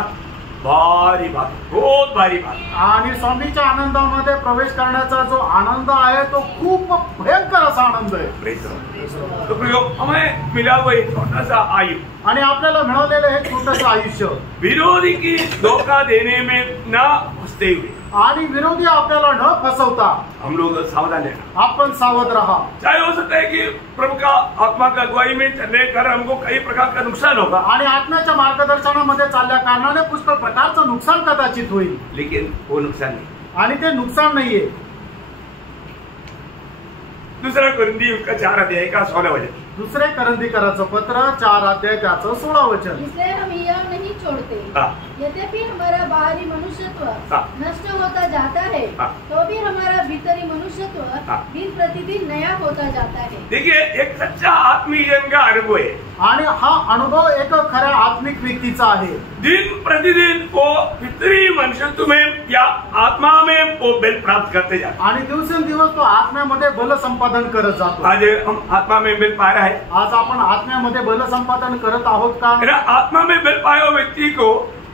भारी बात, बहुत भारी बात। आणि स्वामीच्या आनंदामध्ये प्रवेश करण्याचा जो आनंद आहे तो खूप भयंकर असा आनंद आहे। Praise the Lord। तो प्रियो, हमें मिला हुआ एक छोटा सा आयु आणि आपल्याला मिळालेलं हे छोटंसं आयुष्य विरोधी की धोखा देने में न फंसते हुए आणि विरोधी आपल्याला न फसवता हम लोग सावधान रहना। आपण सावध राहा। चाहे हो सकता है कि प्रभु का आत्मा का अगुवाई में चलने कर हमको कई प्रकार का नुकसान होगा, आणि आत्म्याच्या मार्गदर्शनामध्ये चालल्या कारणाने पुष्कळ प्रकारचं नुकसान कदाचित होईल, लेकिन वो नुकसान नहीं। आणि ते नुकसान नाहीये। दूसरा कुरिन्थी उसका 4 अध्याय का 16 वचन। दुसरे करंदीकराचं पत्र 4 अध्याय त्याचं 16 वचन। इसलिए हम यह नहीं छोड़ते, यद्यपि हमारा बाहरी मनुष्यत्व नष्ट होता जाता है, तो भी हमारा भीतरी मनुष्यत्व दिन प्रतिदिन नया होता जाता है। देखिए, एक सच्चा आत्मीय जीवन का अनुभव है, आणि हा अनुभव एक खऱ्या आत्मिक व्यक्तीचा आहे। दिन प्रतिदिन वो भीतरी मनुष्यत्व में या आत्मा में वो बल प्राप्त करते जाते। आणि दिवसेंदिवस तो आत्म्यामध्ये बल संपादन करत जातो। आज हम आत्मा में बल पा रहा है, आज आपण आत्म्यामध्ये बल संपादन करत आहोत का? आत्मा में बल पाए हुए व्यक्ति को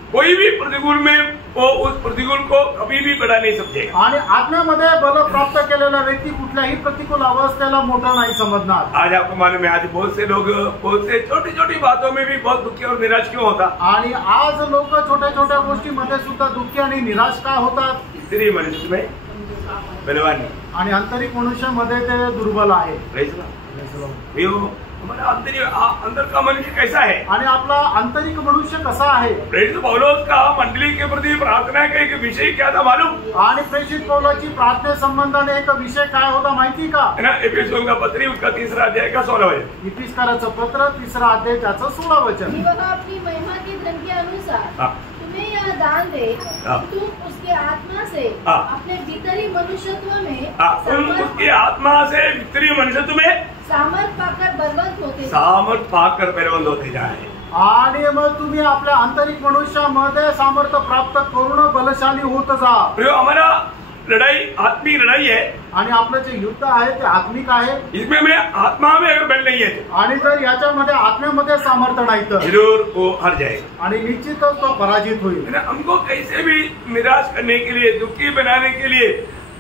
कोई भी प्रतिकूल में वो उस प्रतिकूल को कभी भी बढ़ा नहीं समझेगा। आणि आत्म्यामध्ये बल प्राप्त केलेला व्यक्ती कुठल्याही प्रतिकूल अवस्थेला मोठं नाही समजणार। आज आपको मालूम है, आज बहुत से लोग बहुत से छोटी छोटी बातों में भी बहुत दुखी और निराश क्यों होता? आणि आज लोक छोट्या छोट्या गोष्टीमध्ये सुद्धा दुःखी आणि निराश का होतात? स्त्री मनुष्य में बलवान नहीं, आणि आंतरिक मनुष्यामध्ये ते दुर्बल आहे। हमारा अंदर का मनुष्य कैसा है? आणि आपला आंतरिक मनुष्य कसा आहे? प्रेरित पौलुस का मंडली के प्रति प्रार्थना का एक विषय क्या था मालूम? आणि प्रेषित पौलाची प्रार्थने संबंधाने एक विषय काय होता माहिती का? है ना, एफिसियों का पत्री उसका 3 अध्याय का 16 वचन। इफिसकाराचं पत्र 3 अध्याय त्याचं 16 वचन। वह अपनी महिमा के धन के अनुसार तुम्हें यह दान दे, तुम उसके आत्मा से अपने भीतरी मनुष्यत्व में उसकी आत्मा से भीतरी मनुष्यत्व में सामर्थ पाकर बलवंत होते, सामर्थ पाकर बलवंत होते जाए। आणि मग तुम्ही आपल्या आंतरिक मनुष्यामध्ये सामर्थ्य प्राप्त करून बलशाली होत जा। प्रियो, हमारा लड़ाई आत्मिक लड़ाई है, आणि आपलं जे युद्ध आहे ते आत्मिक आहे। इसमें में आत्मा में अगर बल नहीं है आणि जर याच्यामध्ये आत्म्यामध्ये सामर्थ्य नाही तर जरूर वो हार जाएगा, आणि निश्चितच तो पराजित होईल। हमको कैसे भी निराश करने के लिए, दुखी बनाने के लिए,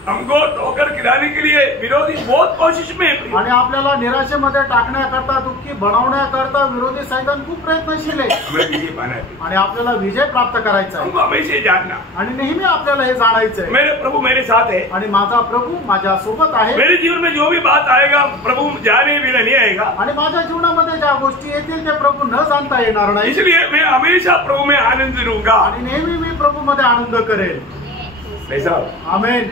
हमको ठोकर खिलाने के लिए विरोधी बहुत कोशिश में है। आणि आपल्याला निराशेमध्ये टाकण्याकरता, दुःखी बनवण्याकरता विरोधी सैतान खूप प्रयत्नशील आहे। हमें विजय पाना है, आणि आपल्याला विजय प्राप्त करायचा आहे, हमको हमेशा जानना, आणि नेहमी आपल्याला हे जाणायचं आहे मेरे प्रभु मेरे साथ है, आणि माझा प्रभू माझ्या सोबत आहे। मेरे जीवन में जो भी बात आएगा प्रभु जाने बिना नहीं आएगा, आणि माझ्या जीवनामध्ये ज्या गोष्टी येतील ते प्रभू न जाणता येणार नाही। इसलिए मैं हमेशा प्रभु में आनंद लूंगा, आणि नेहमी मी प्रभू मध्ये आनंद करेल। ऐसा आमेन।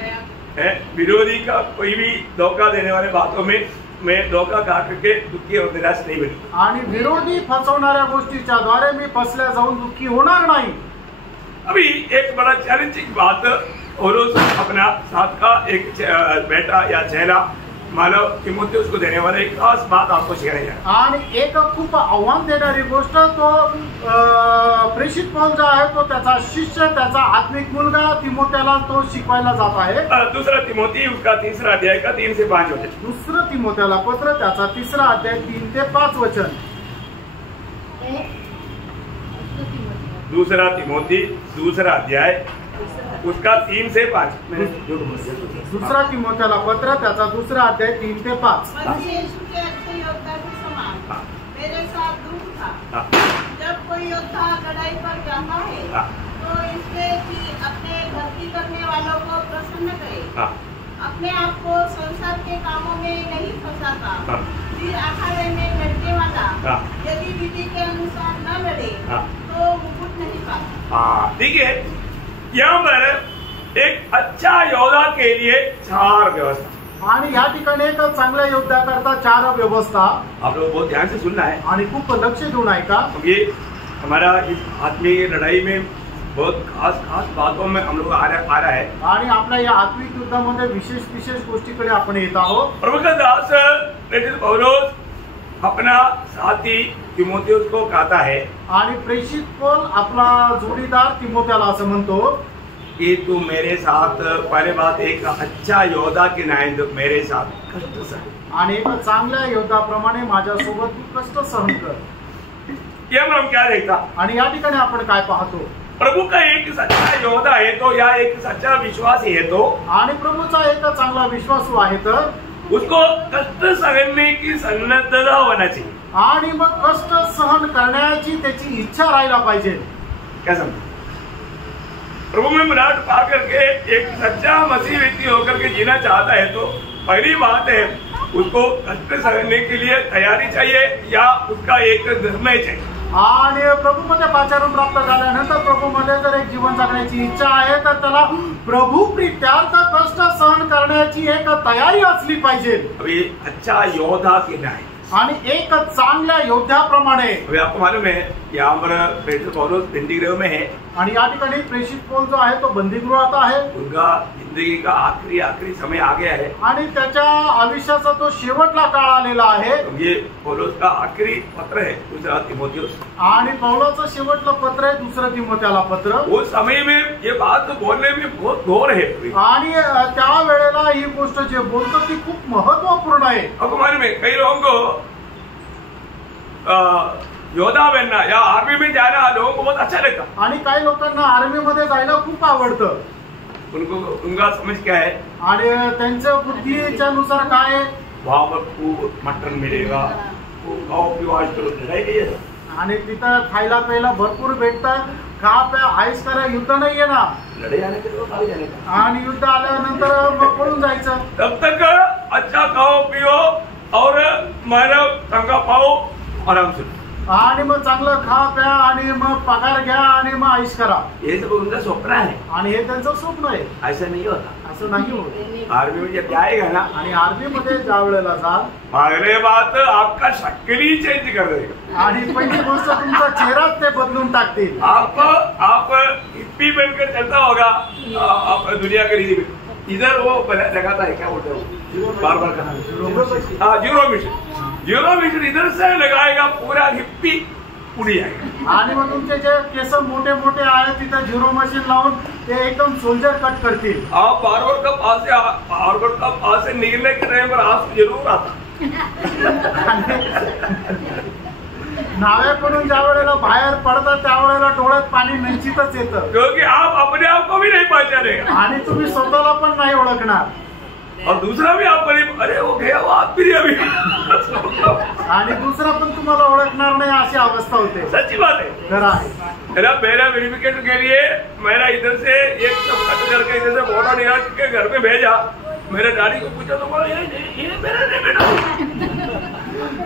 विरोधी का कोई भी धोखा देने वाले बातों में मैं धोखा खा करके दुखी और निराश नहीं बनी। आणि विरोधी फसवणाऱ्या गोष्टीच्या द्वारे मी फसल्या जाऊन दुःखी होणार नाही। अभी एक बड़ा चैलेंजिंग बात, और अपना साथ का एक बेटा या चेला मानव तीमुथियुस को देने वाला एक खास बात आपको सिखाई जाए। आणि एक खूप आव्हान देणारी गोष्ट, तो प्रेषित पौल जो आहे तो त्याचा शिष्य, त्याचा आत्मिक मुलगा तीमुथ्याला तो शिकवायला जात आहे। दूसरा तीमुथी उसका 3 अध्याय का 3 से 5 वचन। दुसरं तीमुथ्याला पत्र त्याचा 3 अध्याय 3 ते 5 वचन। दूसरा तीमुथी 2 अध्याय उसका 3 से 5। दुसरा तीमुथ्याला पत्र त्याचा 2 अध्याय 3 ते 5। यीशु के अच्छे योद्धा के समान मेरे साथ दुख था। जब कोई योद्धा लड़ाई पर जाता है तो इससे कि अपने भक्ति करने वालों को प्रसन्न करे, अपने आप को संसार के कामों में नहीं फंसाता, फिर अखाड़े में लड़ने वाला यदि विधि के अनुसार न लड़े तो मुकुट नहीं पाता। ठीक है, यहाँ पर एक अच्छा योद्धा के लिए 4 व्यवस्था, आणि या ठिकाणी एक चांगल्या योद्ध्याकरता 4 व्यवस्था। आप लोग बहुत ध्यान से सुनना है आणि खूप लक्ष देऊन ऐका। ये हमारा इस आत्मीय लड़ाई में बहुत खास बातों में हम लोग आ रहा है, आणि आपल्या या आत्मिक युद्धामध्ये विशेष गोष्टीकडे आपण येत आहोत। प्रभु का दास प्रेरित पौलुस अपना साथी तिमोथियुस को कहता है आणि प्रेषित पौल आपला जोडीदार तिमोथ्याला असं म्हणतो कि तू मेरे साथ, पहले बात, एक अच्छा योद्धा की नाइंद मेरे साथ कष्ट सह। आणि एका चांगल्या योद्धाप्रमाणे माझ्यासोबत तू कष्ट सहन कर। ये हम क्या देखता, आणि या ठिकाणी आपण काय पाहतो, प्रभु का एक सच्चा योद्धा है तो, या एक सच्चा विश्वासी है तो, आणि प्रभूचा एक चांगला विश्वासू आहे तर उसको कष्ट सहने की सन्नद्धता होना चाहिए। आणि मग कष्ट सहन करण्याची त्याची इच्छा राहायला पाहिजे। क्या समझ, प्रभु में मिलावट पा करके एक सच्चा मसीह व्यक्ति होकर के जीना चाहता है तो पहली बात है उसको कष्ट सहने के लिए तैयारी चाहिए या उसका एक निर्णय चाहिए। आणि प्रभूमध्ये पाचारण प्राप्त झाल्यानंतर प्रभूमध्ये जर एक जीवन जगण्याची इच्छा आहे तर त्याला प्रभु प्रीत्यार्थ कष्ट सहन करण्याची एक तयारी असली पाहिजे। अभी अच्छा योद्धा की नहीं, आणि एक चांगल्या योद्ध्याप्रमाणे। अभी आपको मालूम है यहाँ पर प्रेषित पौलुस बंदीगृह में है, आणि या ठिकाणी प्रेषित पौल जो आहे तो बंदीगृहात आहे। उनका जिंदगी का आखिरी समय आ गया है आणि त्याच्या आयुष्याचा तो शेवटला काळ आलेला आहे। ये पौलुस का आखिरी पत्र है दूसरा तिमोथियुस, आणि पौलाचं शेवटलं पत्र आहे दुसरं तिमोथ्याला पत्र। वो समय में ये बात बोलने में बहुत घोर है आणि त्या वेळेला ही गोष्ट जे बोलतो ती खूप महत्वपूर्ण आहे। आपको मालूम है कई लोगों को योद्धा बनना या आर्मी में जाना लोगों को बहुत अच्छा लगता, आणि काही लोकांना आर्मी मध्ये जायला खूप आवडतं। उनको उनका समझ क्या है, आणि त्यांच्या बुद्धीच्या नुसार काय आहे, वहां पर खूब मटन मिलेगा, खूब खाओ पिओ, आज तो लड़ाई नहीं है, आणि तिथं खायला प्यायला भरपूर भेटतं, खा प्या आईस करा, युद्ध नाहीये ना, लड़ाई आने के लिए खाली जाने का, आणि युद्ध आल्यानंतर मग पळून जायचं। तब तक अच्छा खाओ पिओ और मानव टंका पाओ आराम से, आणि मग चांगलं खा प्या आणि मग पगार घ्या आणि मग आईस करा, ये सब उनका स्वप्न है। आणि हे त्यांचं स्वप्न आहे। ऐसा नहीं होता, असं नाही होत। आर्मी में जब जाएगा ना, आणि आर्मी मध्ये ज्या वेळेला जाल, पहले बात आपका शक्ल ही चेंज कर देगा, आणि पहिली गोष्ट तुमचा चेहराच ते बदलून टाकतील। आप हिप्पी बनकर चलता होगा आप दुनिया के लिए, इधर वो लगाता है क्या बोलते हो बार बार कहा, जीरो मिशन इधर से लगाएगा, पूरा हिप्पी उड़ी जाएगा। आणि मग तुमचे जे केस मोठे मोठे आहेत तिथं झिरो मशीन लावून ते एकदम सोल्जर कट करतील। आप बारवर का पास से निकलने के टाइम पर आंसू जरूर आता, नाव्याकडून ज्या वेळेला बाहेर पडतात त्या वेळेला डोळ्यात पाणी निश्चितच येतं, क्योंकि आप अपने आप को भी नहीं पहचानेगा आणि तुम्ही स्वतःला पण नाही ओळखणार, और दूसरा भी आप अरे वो गया वो आप भी अभी, आणि दुसरा पण तुम्हाला ओळखणार नाही अशी अवस्था होते। सच्ची बात है, खरं आहे। मेरा वेरिफिकेशन के लिए मेरा इधर से एक सब कट करके इधर से फोटो निकाल के घर में भेजा, मेरे डैडी को पूछा तो बोला ये मेरा नहीं बेटा,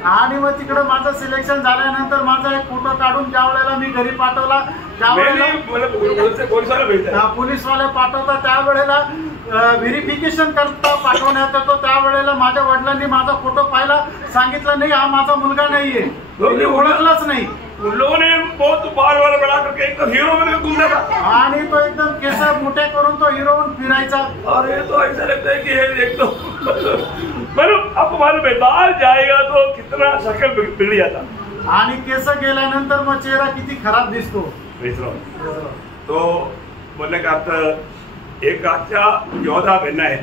आणि मग तिकडे माझं सिलेक्शन झाल्यानंतर माझा एक फोटो काढून ज्या वेळेला मी घरी पाठवला त्यावेळेला पोलीसवाले पाठवतात, त्यावेळेला व्हेरिफिकेशन करता पाठवण्यात येतो, त्यावेळेला माझ्या वडिलांनी माझा फोटो पाहिला, सांगितलं नाही हा माझा मुलगा नाहीये, ओळखलाच नाही। उन लोगों ने बहुत बार बड़ा करके एक तो हीरो बन घूम रहा था, आणि तो एकदम केस मोठे करून तो हीरो फिरायचा, और ये तो ऐसा लगता है कि ये एक तो मतलब आपको मालूम है बाहर जाएगा तो कितना शक्ल बिगड़ जाता, आणि केस गेल्यानंतर मग चेहरा किती खराब दिसतो। तो बोलने का अर्थ एक अच्छा योद्धा बनना है,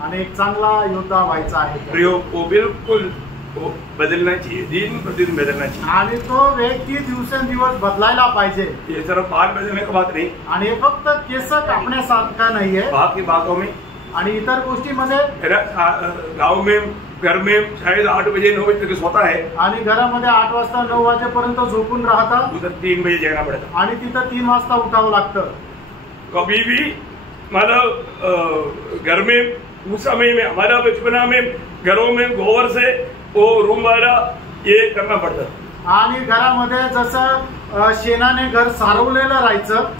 आणि एक चांगला योद्धा व्हायचा आहे, प्रयोग को बिल्कुल बदलना चाहिए, दिन प्रतिदिन बदलना चाहिए, आणि तो व्यक्ती दिवसेंदिवस बदलायला पाहिजे। ये सिर्फ बाल बदलने का बात नहीं, आणि हे फक्त केस कापण्यासारखा नाहीये, बाकी बातों में आणि इतर गोष्टीमध्ये गाँव में घर में शायद 8 बजे 9 बजे तक सोता है, आणि घरामध्ये 8 वाजता 9 वाजेपर्यंत झोपून राहतात, उधर 3 बजे जगना पड़ता, आणि तिथं 3 वाजता उठावं लागतं। कभी भी मतलब घर में उस समय में हमारा बचपना में घरों में गोबर से वो रूम वाला ये करना पड़ता, आणि घरामध्ये जसं शेणाने घर सारवलेलं राहायचं,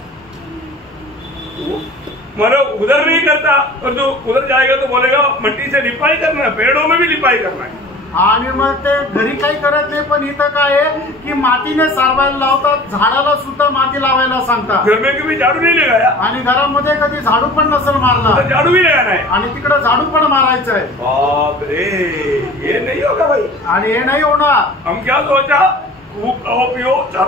मतलब उधर नहीं करता, और जो उधर जाएगा तो बोलेगा मट्टी से लिपाई करना है, पेड़ों में भी लिपाई करना है, आणि मग ते घरी काही करत नाही, पण इथं काय आहे की मातीने सारवायला लावतात, झाडाला सुद्धा माती लावायला सांगतात. घर में कभी झाड़ू नहीं लगाया, आणि घरामध्ये कधी झाडू पण नसेल मारला, तो झाड़ू भी लगाना है. आणि तिकडे झाडू पण मारायचं आहे. बाप रे, ये नहीं होगा भाई. आणि हे नाही होणार. हम क्या सोचा, खूब खाओ पियो, चार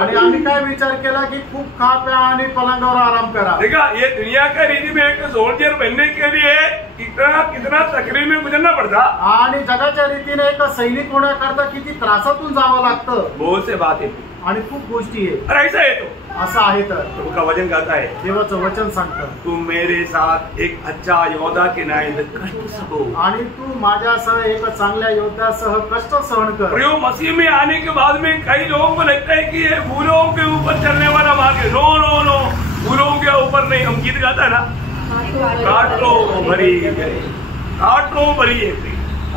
आणि आम्ही काय विचार केला की खूप खा प्या आणि पलंगावर आराम करा. देखा, ये दुनिया का रीति में एक सोल्जर बनने के लिए कितना तकलीफ में गुजरना पड़ता. आणि जगाच्या रीतीने एक सैनिक होण्याकरता किती त्रासातून जावं लागतं. बहुत से बातें, आणि खूप गोष्टी आहे. और ऐसा है तो असं आहे तर तुमका वचन कहता है, देवाचं वचन सांगतं, तुम मेरे साथ एक अच्छा योद्धा के नाते कष्ट सहो. आणि तू माझ्यासह एक चांगल्या योद्ध्यासह कष्ट सहन कर. और यो मसीह में आने के बाद में कई लोगों को लगता है कि ये फूलों के ऊपर चलने वाला मार्ग है. नो नो नो, फूलों के ऊपर नहीं. हम गीत गाता है ना, काटो भरी काटो भरी है.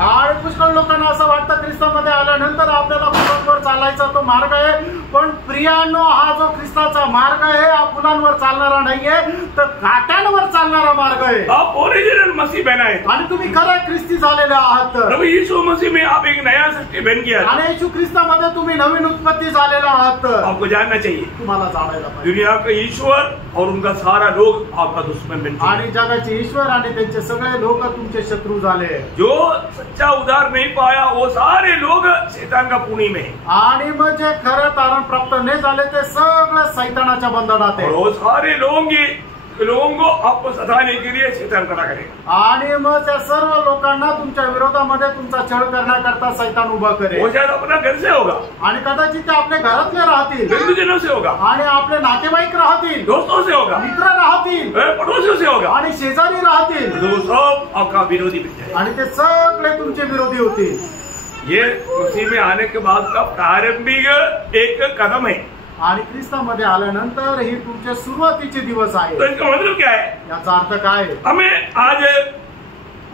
आणि पुष्कळ लोकांना असं वाटतं ख्रिस्तामध्ये आल्यानंतर आपल्याला फुलांवर चालायचा तो मार्ग आहे, पण प्रियानो, हा जो ख्रिस्ताचा मार्ग आहे हा फुलांवर चालणारा नाहीये, तर काट्यांवर चालणारा मार्ग आहे. आप ओरिजिनल मसीह बना है, आणि तुम्ही खरे ख्रिस्ती झालेले आहात. प्रभु यीशु मसीह में आप एक नया सृष्टि बन गया. आणि येशू ख्रिस्तामध्ये तुम्ही नवीन उत्पत्ती झालेला आहात. आपको जानना चाहिए, तुम्हाला जाणायला पाहिजे. दुनिया का ईश्वर और उनका सारा लोग आपका दुश्मन बन आणि जगाचे ईश्वर आणि त्यांचे सगळे लोक तुमचे शत्रू झाले. जो सच्चा उद्धार नहीं पाया वो सारे लोग शैतान का पुणी में. आणि मग जे खरं तारण प्राप्त नाही झाले ते सगळे सैतानाच्या बंधनात आहे. वो सारे लोगों को आपको सताने के लिए शैतान खड़ा करेगा. आणि मग त्या सर्व लोकांना तुमच्या विरोधामध्ये तुमचा छळ करण्याकरता सैतान उभा वो करेल. शायद अपना घर से होगा, आणि कदाचित ते आपल्या घरातले राहतील, बंधुजनों से होगा, आणि आपले नातेवाईक राहतील, दोस्तों से होगा, मित्र राहतील, पड़ोसियों से होगा. आणि शेजारी राहतील, वो सब आपका विरोधी बन जाएगा. आणि ते सगळे तुमचे विरोधी होतील. ये मसीह में आने के बाद का प्रारंभिक एक कदम है. आणि ख्रिस्तामध्ये आल्यानंतर ही तुमचे सुरुवातीचे दिवस आहे. तो इसका मतलब क्या है? याचा अर्थ काय आहे? हमें आज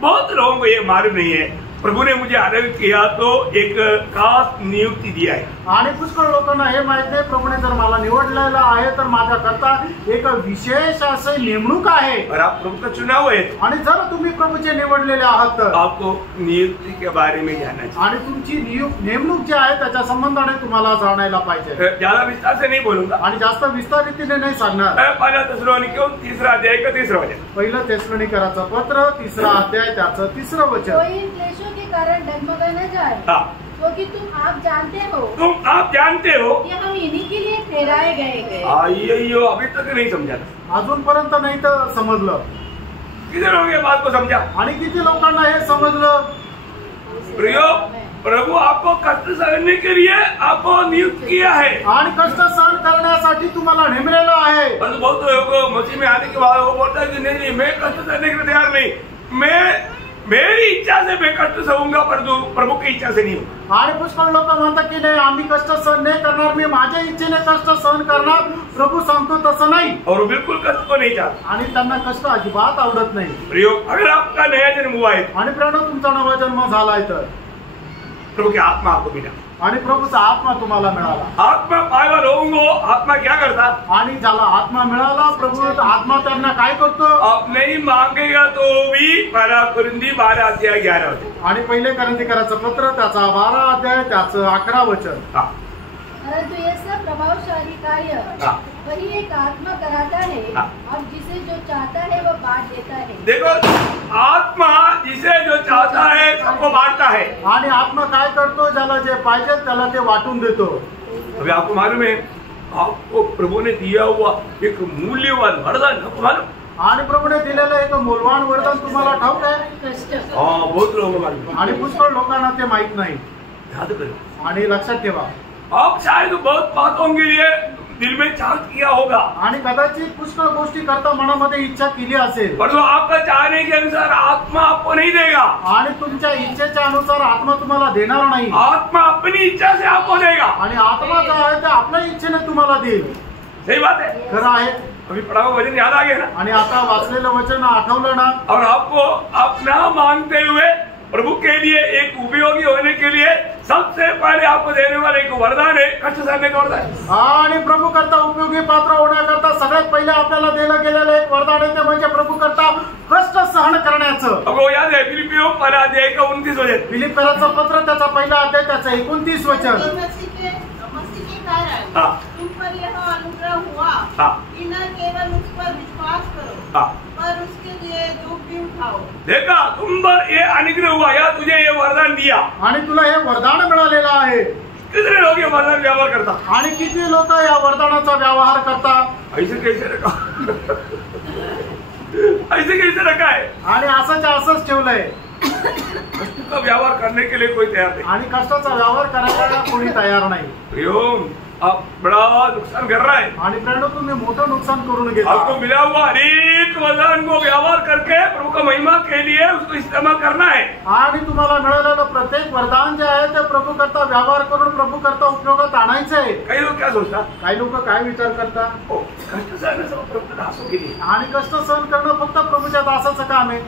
बहुत लोगों को ये मालूम नहीं है. प्रभु ने मुझे आरोपित किया तो एक खास नियुक्ति दिया है. आणि पुष्कळ लोकांना हे माहित नाही, प्रभूने जर मला निवडलेलं आहे तर माझ्याकरता एक विशेष असे नेमणूक आहे. और आप प्रभु का चुनाव है, आणि जर तुम्ही प्रभूचे निवडलेले आहात तर आपको नियुक्ति के बारे में जानना चाहिए. आणि तुमची नेमणूक जी आहे त्याच्या संबंधाने तुम्हाला जाणायला पाहिजे. ज्यादा विस्तार से नहीं बोलूंगा, आणि जास्त विस्तार रीतीने नाही सांगणार. पहला थिस्सलुनीकियों 3 अध्याय का 3 वचन. पहिलं थिस्सलुनीकराचं पत्र 3 अध्याय त्याचं 3 वचन. कोई इन क्लेशों के कारण डगमगा न जाए, हाँ, क्योंकि तुम आप जानते हो कि हम इन्हीं के लिए ठहराए गए. आइयो अभी तक नहीं समझा. अजूनपर्यंत नाही तर समजलं. कितने लोगों ये बात को समझा? आणि किती लोकांना हे समजलं? प्रियो, प्रभु आपको कष्ट सहने के लिए आपको नियुक्त किया है. आणि कष्ट सहन करण्यासाठी तुम्हाला नेमलेलं आहे. परंतु बहुत लोग मसीह में आने के बाद वो बोलता है कि नहीं, मैं कष्ट सहने के लिए तैयार नहीं. मेरी इच्छा से मैं कष्ट सहूंगा, परंतु प्रभु की इच्छा से नहीं हूँ. आणि पुष्कळ लोक म्हणतात की नाही, आम्ही कष्ट सहन नाही करणार, मी माझ्या इच्छेने कष्ट सहन करणार. प्रभू सांगतो तसं नाही. और वो बिल्कुल कष्ट को नहीं चाहता. आणि त्यांना कष्ट अजिबात आवडत नाही. प्रियो, अगर आपका नया जन्म हुआ है, आणि प्रणव तुमचा नवा जन्म झालाय तर प्रभु की आत्मा आपको मिला. आणि प्रभूचा आत्मा तुम्हाला मिळाला. आत्मा पाएगा लोगों को आत्मा क्या करता? आणि ज्याला आत्मा मिळाला, प्रभू आत्मा त्यांना काय करतो? आप नहीं मांगेगा तो भी 12 अध्याय 11 वचन. आणि पहिले करंथीकराचं पत्र त्याचा 12 अध्याय त्याचं 11 वचन. परंतु ये सब प्रभावशाली कार्य वही एक आत्मा कराता है, और जिसे जो चाहता है वो बांट देता है. देखो, आत्मा जिसे जो चाहता है सबको बांटता है. आणि आत्मा काय करतो? ज्याला जे पाहिजे त्याला ते वाटून देतो. अभी आपको मालूम है, आपको प्रभु ने दिया हुआ एक मूल्यवान वरदान आपको मालूम? आणि प्रभूने दिलेलं एक मूल्यवान वरदान तुम्हाला ठाऊक आहे? कष्ट. हाँ, बहुत लोगों को मालूम. आणि पुष्कळ लोकांना ते माहित नाही. याद करो. आणि लक्षात ठेवा, आप शायद बहुत बातों के लिए दिल में चाह किया होगा, आणि कदाचित पुष्कळ गोष्टी करता मनामध्ये इच्छा केली असेल, परंतु आपका चाहने के अनुसार आत्मा आपको नहीं देगा. आणि तुमच्या इच्छेच्या अनुसार आत्मा तुम्हाला देणार नाही. आत्मा अपनी इच्छा से आपको देगा. आणि आत्मा जो आहे ते आपल्या इच्छेने तुम्हाला देईल. सही बात है. खरं आहे. अभी पढ़ा हुआ वचन याद आ गया ना? आणि आता वाचलेलं वचन आठवलं ना? और आपको अपना मांगते हुए प्रभु के लिए एक उपयोगी होने के लिए सबसे पहले आपको देने वाला एक वरदान है कष्ट सहने का वरदान। आणि प्रभु करता उपयोगी पात्र होण्याकरता सगळ्यात पहिले आपल्याला दिलं गेलेलं एक वरदान आहे ते म्हणजे प्रभु करता कष्ट सहन करण्याचं। आपको याद है फिलिपियों पहला अध्याय का 29 वचन, फिलिपियराचं पत्र त्याचा पहिला अध्याय त्याचं 29 वचन। मसीह के कारण तुम पर यह अनुग्रह हुआ कि न केवल उस पर विश्वास करो पर उसके लिए दुख भी उठाओ। देखा तुम पर ये अनुग्रह हुआ या तुझे ये वरदान दिया आणि तुला हे वरदान मिळालेलं आहे। कितने लोग ये वरदान व्यवहार करता? आणि किती लोक या वरदानाचा व्यवहार करतात? ऐसे कैसे रखा ऐसे कैसे रखा है आणि असंच ठेवलंय। कष्ट का व्यवहार करने के लिए कोई तैयार नहीं आणि कष्टाचा व्यवहार करायला कोणी तयार नाही। प्रियोम आप बड़ा नुकसान कर रहा है आणि प्रेरणा तुम्ही मोठं नुकसान करून घेता। आपको मिला हुआ हरेक वरदान को व्यवहार करके प्रभु का महिमा के लिए उसको इस्तेमाल करना है। आणि तुम्हाला मिळालेलं प्रत्येक वरदान जे आहे ते प्रभु करता व्यवहार करून प्रभु करता उपयोगात आणायचं आहे। कई लोग क्या सोचता? काही लोक काय विचार करतात? कष्ट सहने से प्रभु दासों के लिए आणि कष्ट सहन करणं फक्त प्रभूच्या दासाचं काम आहे,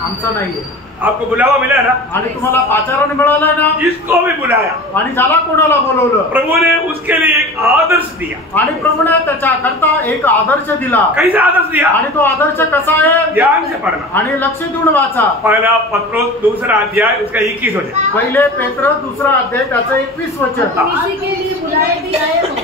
आमचं नाहीये। आपको बुलावा मिला है ना आणि तुम्हाला पाचारण मिळालंय ना, इसको भी बुलाया आणि ज्याला कोणाला बोलवलं प्रभु ने उसके लिए एक आदर्श दिया। आणि प्रभूने त्याच्या करता एक आदर्श दिला। कैसे आदर्श दिया? आणि तो आदर्श कसा आहे? ध्यान से पढ़ना। आणि लक्ष देऊन वाचा। पहला पत्रोस दूसरा अध्याय उसका 21 वचन, पहिले पेत्र दूसरा अध्याय त्याचं 21 वचन। इसी के लिए बुलाए भी आए हो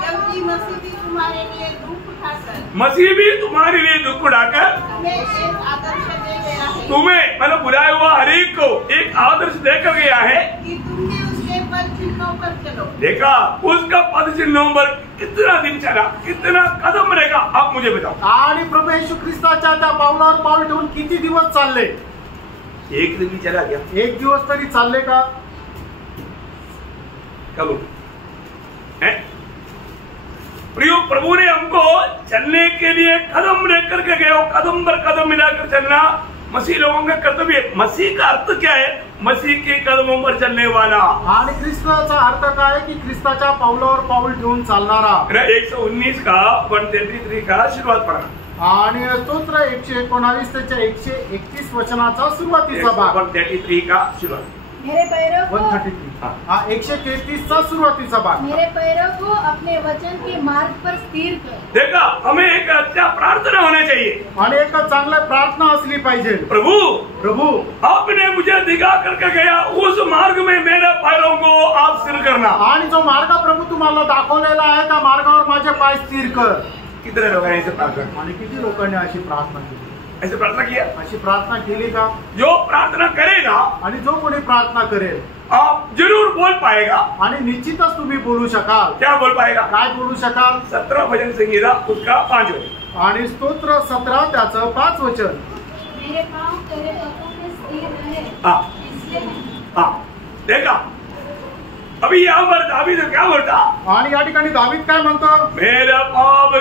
क्योंकि मसीह भी तुम्हारे लिए दुख उठाकर मसीह भी तुम्हारे लिए दुख उठाकर तुम्हें एक आदर्श दे गया है तुम्हें मतलब बुलाया हुआ हरेक को एक आदर्श देकर गया है कि तुम भी उसके पद चिन्हों पर चलो। देखा उसका पद चिन्हों पर कितना दिन चला, कितना कदम रहेगा आप मुझे बताओ। आणि प्रभू येशू ख्रिस्ताच्या त्या पावलावर पाऊल ठेवून किती दिवस चालले? एक दिन भी चला गया? एक दिवस तरी चालले का? कब प्रियो प्रभु ने हमको चलने के लिए कदम लेकर के गए, कदम पर कदम मिलाकर चलना मसीह लोगों का कर्तव्य है। मसीह का अर्थ क्या है? मसीह के कदमों पर चलने वाला। आणि ख्रिस्ताचा अर्थ काय की ख्रिस्ताच्या पावलावर पाऊल ठेवून चालणारा। 119 का 133 का शुरुआत पढ़ा आणि स्तोत्र 119 त्याच्या 131 वचनाचा सुरुवातीचा भाग। 133 का शुरुआत मेरे पैरों को 133 हा 133 चा सुरुवातीचा भाग। मेरे पैरों को अपने वचन के मार्ग पर स्थिर कर। देखा हमें एक अच्छा प्रार्थना होना चाहिए आणि एक चांगली प्रार्थना असली पाहिजे। प्रभु आपने मुझे दिखा करके गया उस मार्ग में मेरे पैरों को आप स्थिर करना। आणि जो मार्ग प्रभु तुम्हाला दाखवलेला आहे त्या मार्गावर माझे पाय स्थिर कर। कितने लोगों ने ऐसे प्रार्थना? आणि किती लोकांनी अशी प्रार्थना केली? ऐसे प्रार्थना किया? अशी प्रार्थना केली का? जो प्रार्थना करेगा आणि जो कोणी प्रार्थना करेल आप जरूर बोल पाएगा। आणि निश्चितच तुम्ही बोलू शकाल। क्या बोल पाएगा? काय बोलू शकाल? 17 भजन संगीता उसका 5 वचन आणि स्तोत्र 17 त्याचं 5 वचन। मेरे पांव तेरे पदों में स्थिर रहे इसलिए देखा अभी यहाँ पर दावीद क्या बोलता? आणि या ठिकाणी दावीद काय म्हणतो? मेरा पाप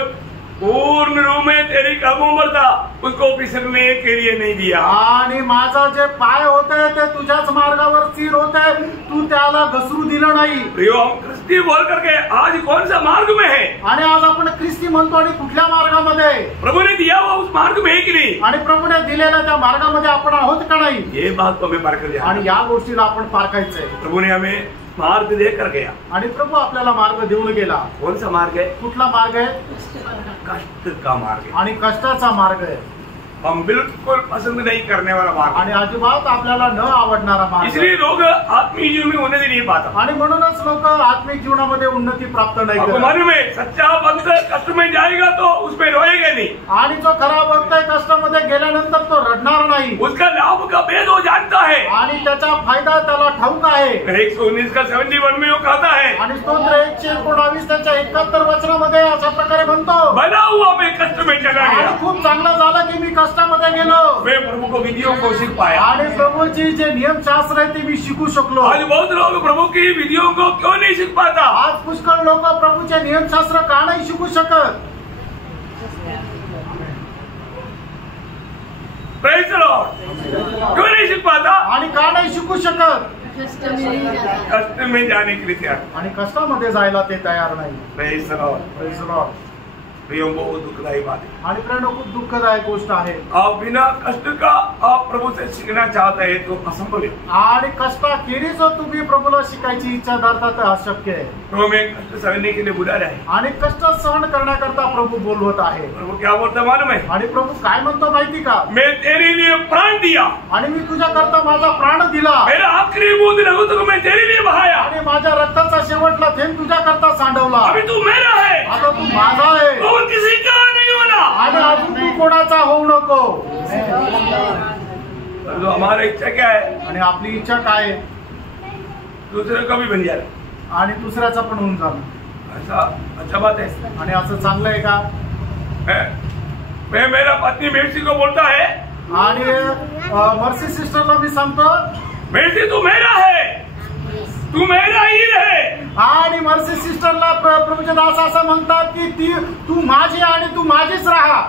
पूर्ण रूप में तेरी कदमों पर था, उसको फिसलने के लिए नहीं दिया। आणि माझा जे पाय होते ते तुझ्याच मार्गावर स्थिर होते, तू त्याला घसरू दिलं नाही। प्रियो हम ख्रिस्ती बोल करके आज कौन सा मार्ग में है? आणि आज आपण ख्रिस्ती म्हणतो आणि कुठल्या मार्गामध्ये? प्रभु ने दिया हुआ उस मार्ग में है कि नहीं? आणि प्रभूने दिलेल्या त्या मार्गामध्ये आपण आहोत का नाही? ये बात को हमें पार कर दिया आणि या गोष्टीला आपण पारखायचंय। प्रभु ने हमें मार्ग देकर गया आणि प्रभु आपल्याला मार्ग देऊन गेला। कौन सा मार्ग है? कुठला मार्ग आहे? कष्ट का मार्ग है आणि कष्टाचा मार्ग आहे। हम बिल्कुल पसंद नहीं करने वाला मार्ग आणि अजिबात आपल्याला न आवडणारा मार्ग। इसलिए लोग आत्मीय जीवन में उन्नति नहीं पाता। आणि म्हणूनच लोक आत्मिक जीवनामध्ये उन्नती प्राप्त नाही आपको करत। मालूम है सच्चा भक्त कष्ट में जाएगा तो उसमें रोएगा नहीं। आणि जो खरा भक्त आहे कष्टामध्ये गेल्यानंतर तो रडणार नाही। उसका लाभ का भेद वो जानता है आणि त्याचा फायदा त्याला ठाऊक आहे। 119 का 71 में वो कहता है आणि स्तोत्र 119 त्याच्या 71 वचनामध्ये अशा प्रकारे म्हणतो, भला हुआ मैं कष्ट में चला आणि गया, खूप चांगलं झालं की मी कष्टामध्ये गेलो। मैं प्रभु को विधियों को सीख पाया। आणि प्रभूची जे नियमशास्त्र आहे ते मी शिकू शकलो। आज बहुत लोग प्रभु की विधियों को क्यों नहीं सीख पाता? आज पुष्कळ लोक प्रभूचे नियमशास्त्र का नाही शिकू शकत? Praise the Lord. क्यों नहीं सीख पाता? आणि का नाही शिकू शकत? कष्ट में जाने के लिए तैयार। आणि कष्टामध्ये जायला ते तयार नाही। Praise the Lord. Praise the Lord. प्रियो बहुत दुखदायी बात है। आणि प्रेरणा खूप दुःखदायक गोष्ट आहे। आप बिना कष्ट का आप प्रभु से सीखना चाहते हैं तो असंभव है। आणि कष्टाखेरीज जर तुम्ही प्रभूला शिकायची इच्छा धरता तर अशक्य आहे। प्रभु में कष्ट सहने के लिए बुला रहे हैं आणि कष्ट सहन करण्याकरता प्रभू बोलवत आहे। प्रभु क्या बोलता मालूम है? आणि प्रभू काय म्हणतो माहिती का? मैं तेरे लिए प्राण दिया आणि मी तुझ्या करता माझा प्राण दिला। मेरा आखिरी बूंद लहू तक मैं तेरे लिए बहाया आणि माझ्या रक्ताचा शेवटला थेंब तुझ्या करता सांडवला। अभी तू मेरा है, आता तू माझा आहे और किसी का नहीं होना। आणि अजून तू कोणाचा होऊ नको। तो हमारी इच्छा क्या है? आणि आपली इच्छा काय आहे? दूसरे का भी बन जाए आणि दुसऱ्याचा पण होऊन जाणं। ऐसा अच्छा बात है। आणि असं चांगलं आहे का? मैं मेरा पत्नी मेर्सी को बोलता है आणि मर्सी सिस्टरला मी सांगतो मेर्सी तू मेरा है, तू मेरा ही है। आणि मर्सी सिस्टरला प्रभूचे दास असं म्हणतात की तू माझी आणि तू माझीच राहा।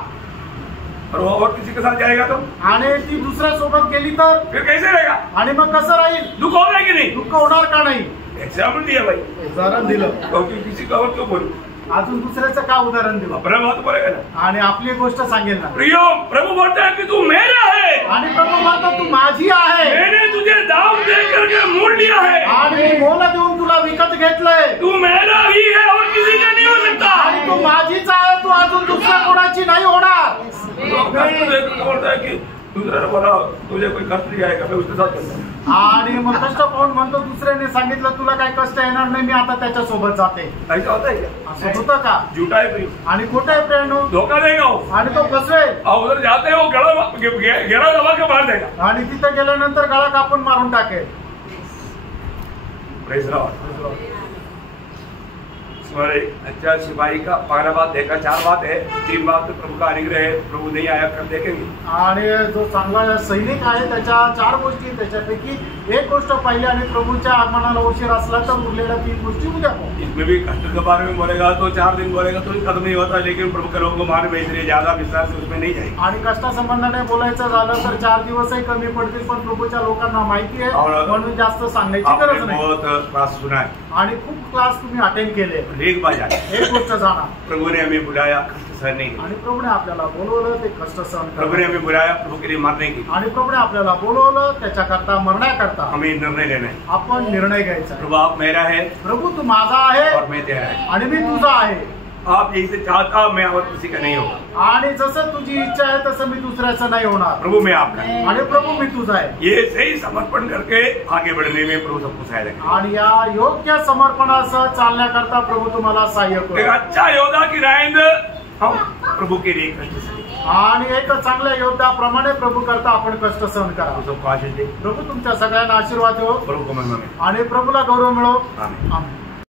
और किसी के साथ जाएगा तो? आणि ती दुसऱ्या सोबत गेली तर फिर कैसे रहेगा? आणि मग कसं राहील? दुख होगा कि नहीं? दुःख होणार का नाही? एग्जाम्पल दिया भाई, उदाहरण दिलं। क्योंकि किसी का और क्यों बोलू? अजून दुसऱ्याचं का उदाहरण दिलं? अपना बात बोलेगा ना। आणि आपली गोष्ट सांगेल ना। प्रियो प्रभु बोलता है कि तू मेरा है आणि प्रभू म्हणतो तू माझी आहे। मैंने तुझे दाम दे करके मोल लिया है आणि मी मोल देऊन तुला विकत घेतलंय। तू मेरा ही है और किसी का नहीं हो सकता। आणि तू माझीच आहे, तू अजून दुसऱ्या कोणाची नाही होणार। बोलता है कि दूसरा बोला तुझे कोई कष्ट नहीं आएगा, मैं उसके साथ चलता हूँ। आणि मग कष्ट पाहून म्हणतो दुसऱ्याने सांगितलं तुला काही कष्ट येणार नाही, मी आता त्याच्या सोबत जाते। ऐसा होता है क्या? असं होतं का? झूठा है प्रियो, आणि खोटं आहे प्रेरणू, धोखा देगा वो। आणि तो फसवेल। और उधर जाते हैं वो गेड़ा दबा के मार देगा। आणि तिथं गेल्यानंतर गळा कापून मारून टाकेल। Praise Lord. अच्छा सिपाही का पहला बात देखा, 4 बात है, 3 बात तो प्रभु का अनुग्रह है, प्रभु नहीं आया कर देखेंगे। आणि जो चांगला सैनिक आहे त्याच्या 4 गोष्टी, त्याच्यापैकी एक गोष्ट पाहिली आणि प्रभूच्या आगमनाला उशीर असला तर उरलेल्या 3 गोष्टी उद्या पाहू। इसमें भी कष्ट के बारे में बोलेगा तो 4 दिन बोलेगा तो खत्म नहीं होता, लेकिन प्रभु के लोगों को मान में इसलिए ज्यादा विस्तार से उसमें नहीं जाएगी। आणि कष्टासंबंधाने बोलायचं झालं तर 4 दिवसही कमी पडतील, पण प्रभूच्या लोकांना माहिती आहे म्हणून जास्त सांगायची गरज आपने नाही। बहुत क्लास सुना है आणि खूप क्लास तुम्ही अटेंड केले। एक बार जाए, एक गोष्ट जाणा, प्रभु ने हमें बुलाया कष्ट सहने के लिए, आणि प्रभूने आपल्याला बोलवलं ते कष्ट सहन प्रभु ने करण्यासाठी, हमें बुलाया प्रभु के लिए मरने के लिए, आणि प्रभूने आपल्याला बोलवलं त्याच्याकरता मरण्याकरता। हमें निर्णय लेना है। आपण निर्णय घ्यायचा आहे। प्रभु आप मेरा है प्रभू तू माझा आहे और मैं तेरा है। आणि मी तुझा आहे। आप जैसे चाहता मैं और किसी का नहीं होगा। आणि जसं तुझी इच्छा आहे तसं मी दुसऱ्याचं नाही होणार। प्रभु मैं आपका है। आणि प्रभू मी तुझा आहे। ये सही समर्पण करके आगे बढ़ने में प्रभु सबको सहायता करेगा। आणि या योग्य समर्पणासह चालण्याकरता प्रभू तुम्हाला सहाय्य एक करेल। अच्छा योद्धा की राइंद हम प्रभु के लिए कष्ट सहने, आणि एक चांगल्या योद्ध्याप्रमाणे प्रभू करता आपण कष्ट सहन करा। प्रभु सबको आशीष दे। प्रभू तुमच्या सगळ्यांना आशीर्वाद देवो प्रभु को महिमा में आणि प्रभूला गौरव मिळो। आमीन। आमीन।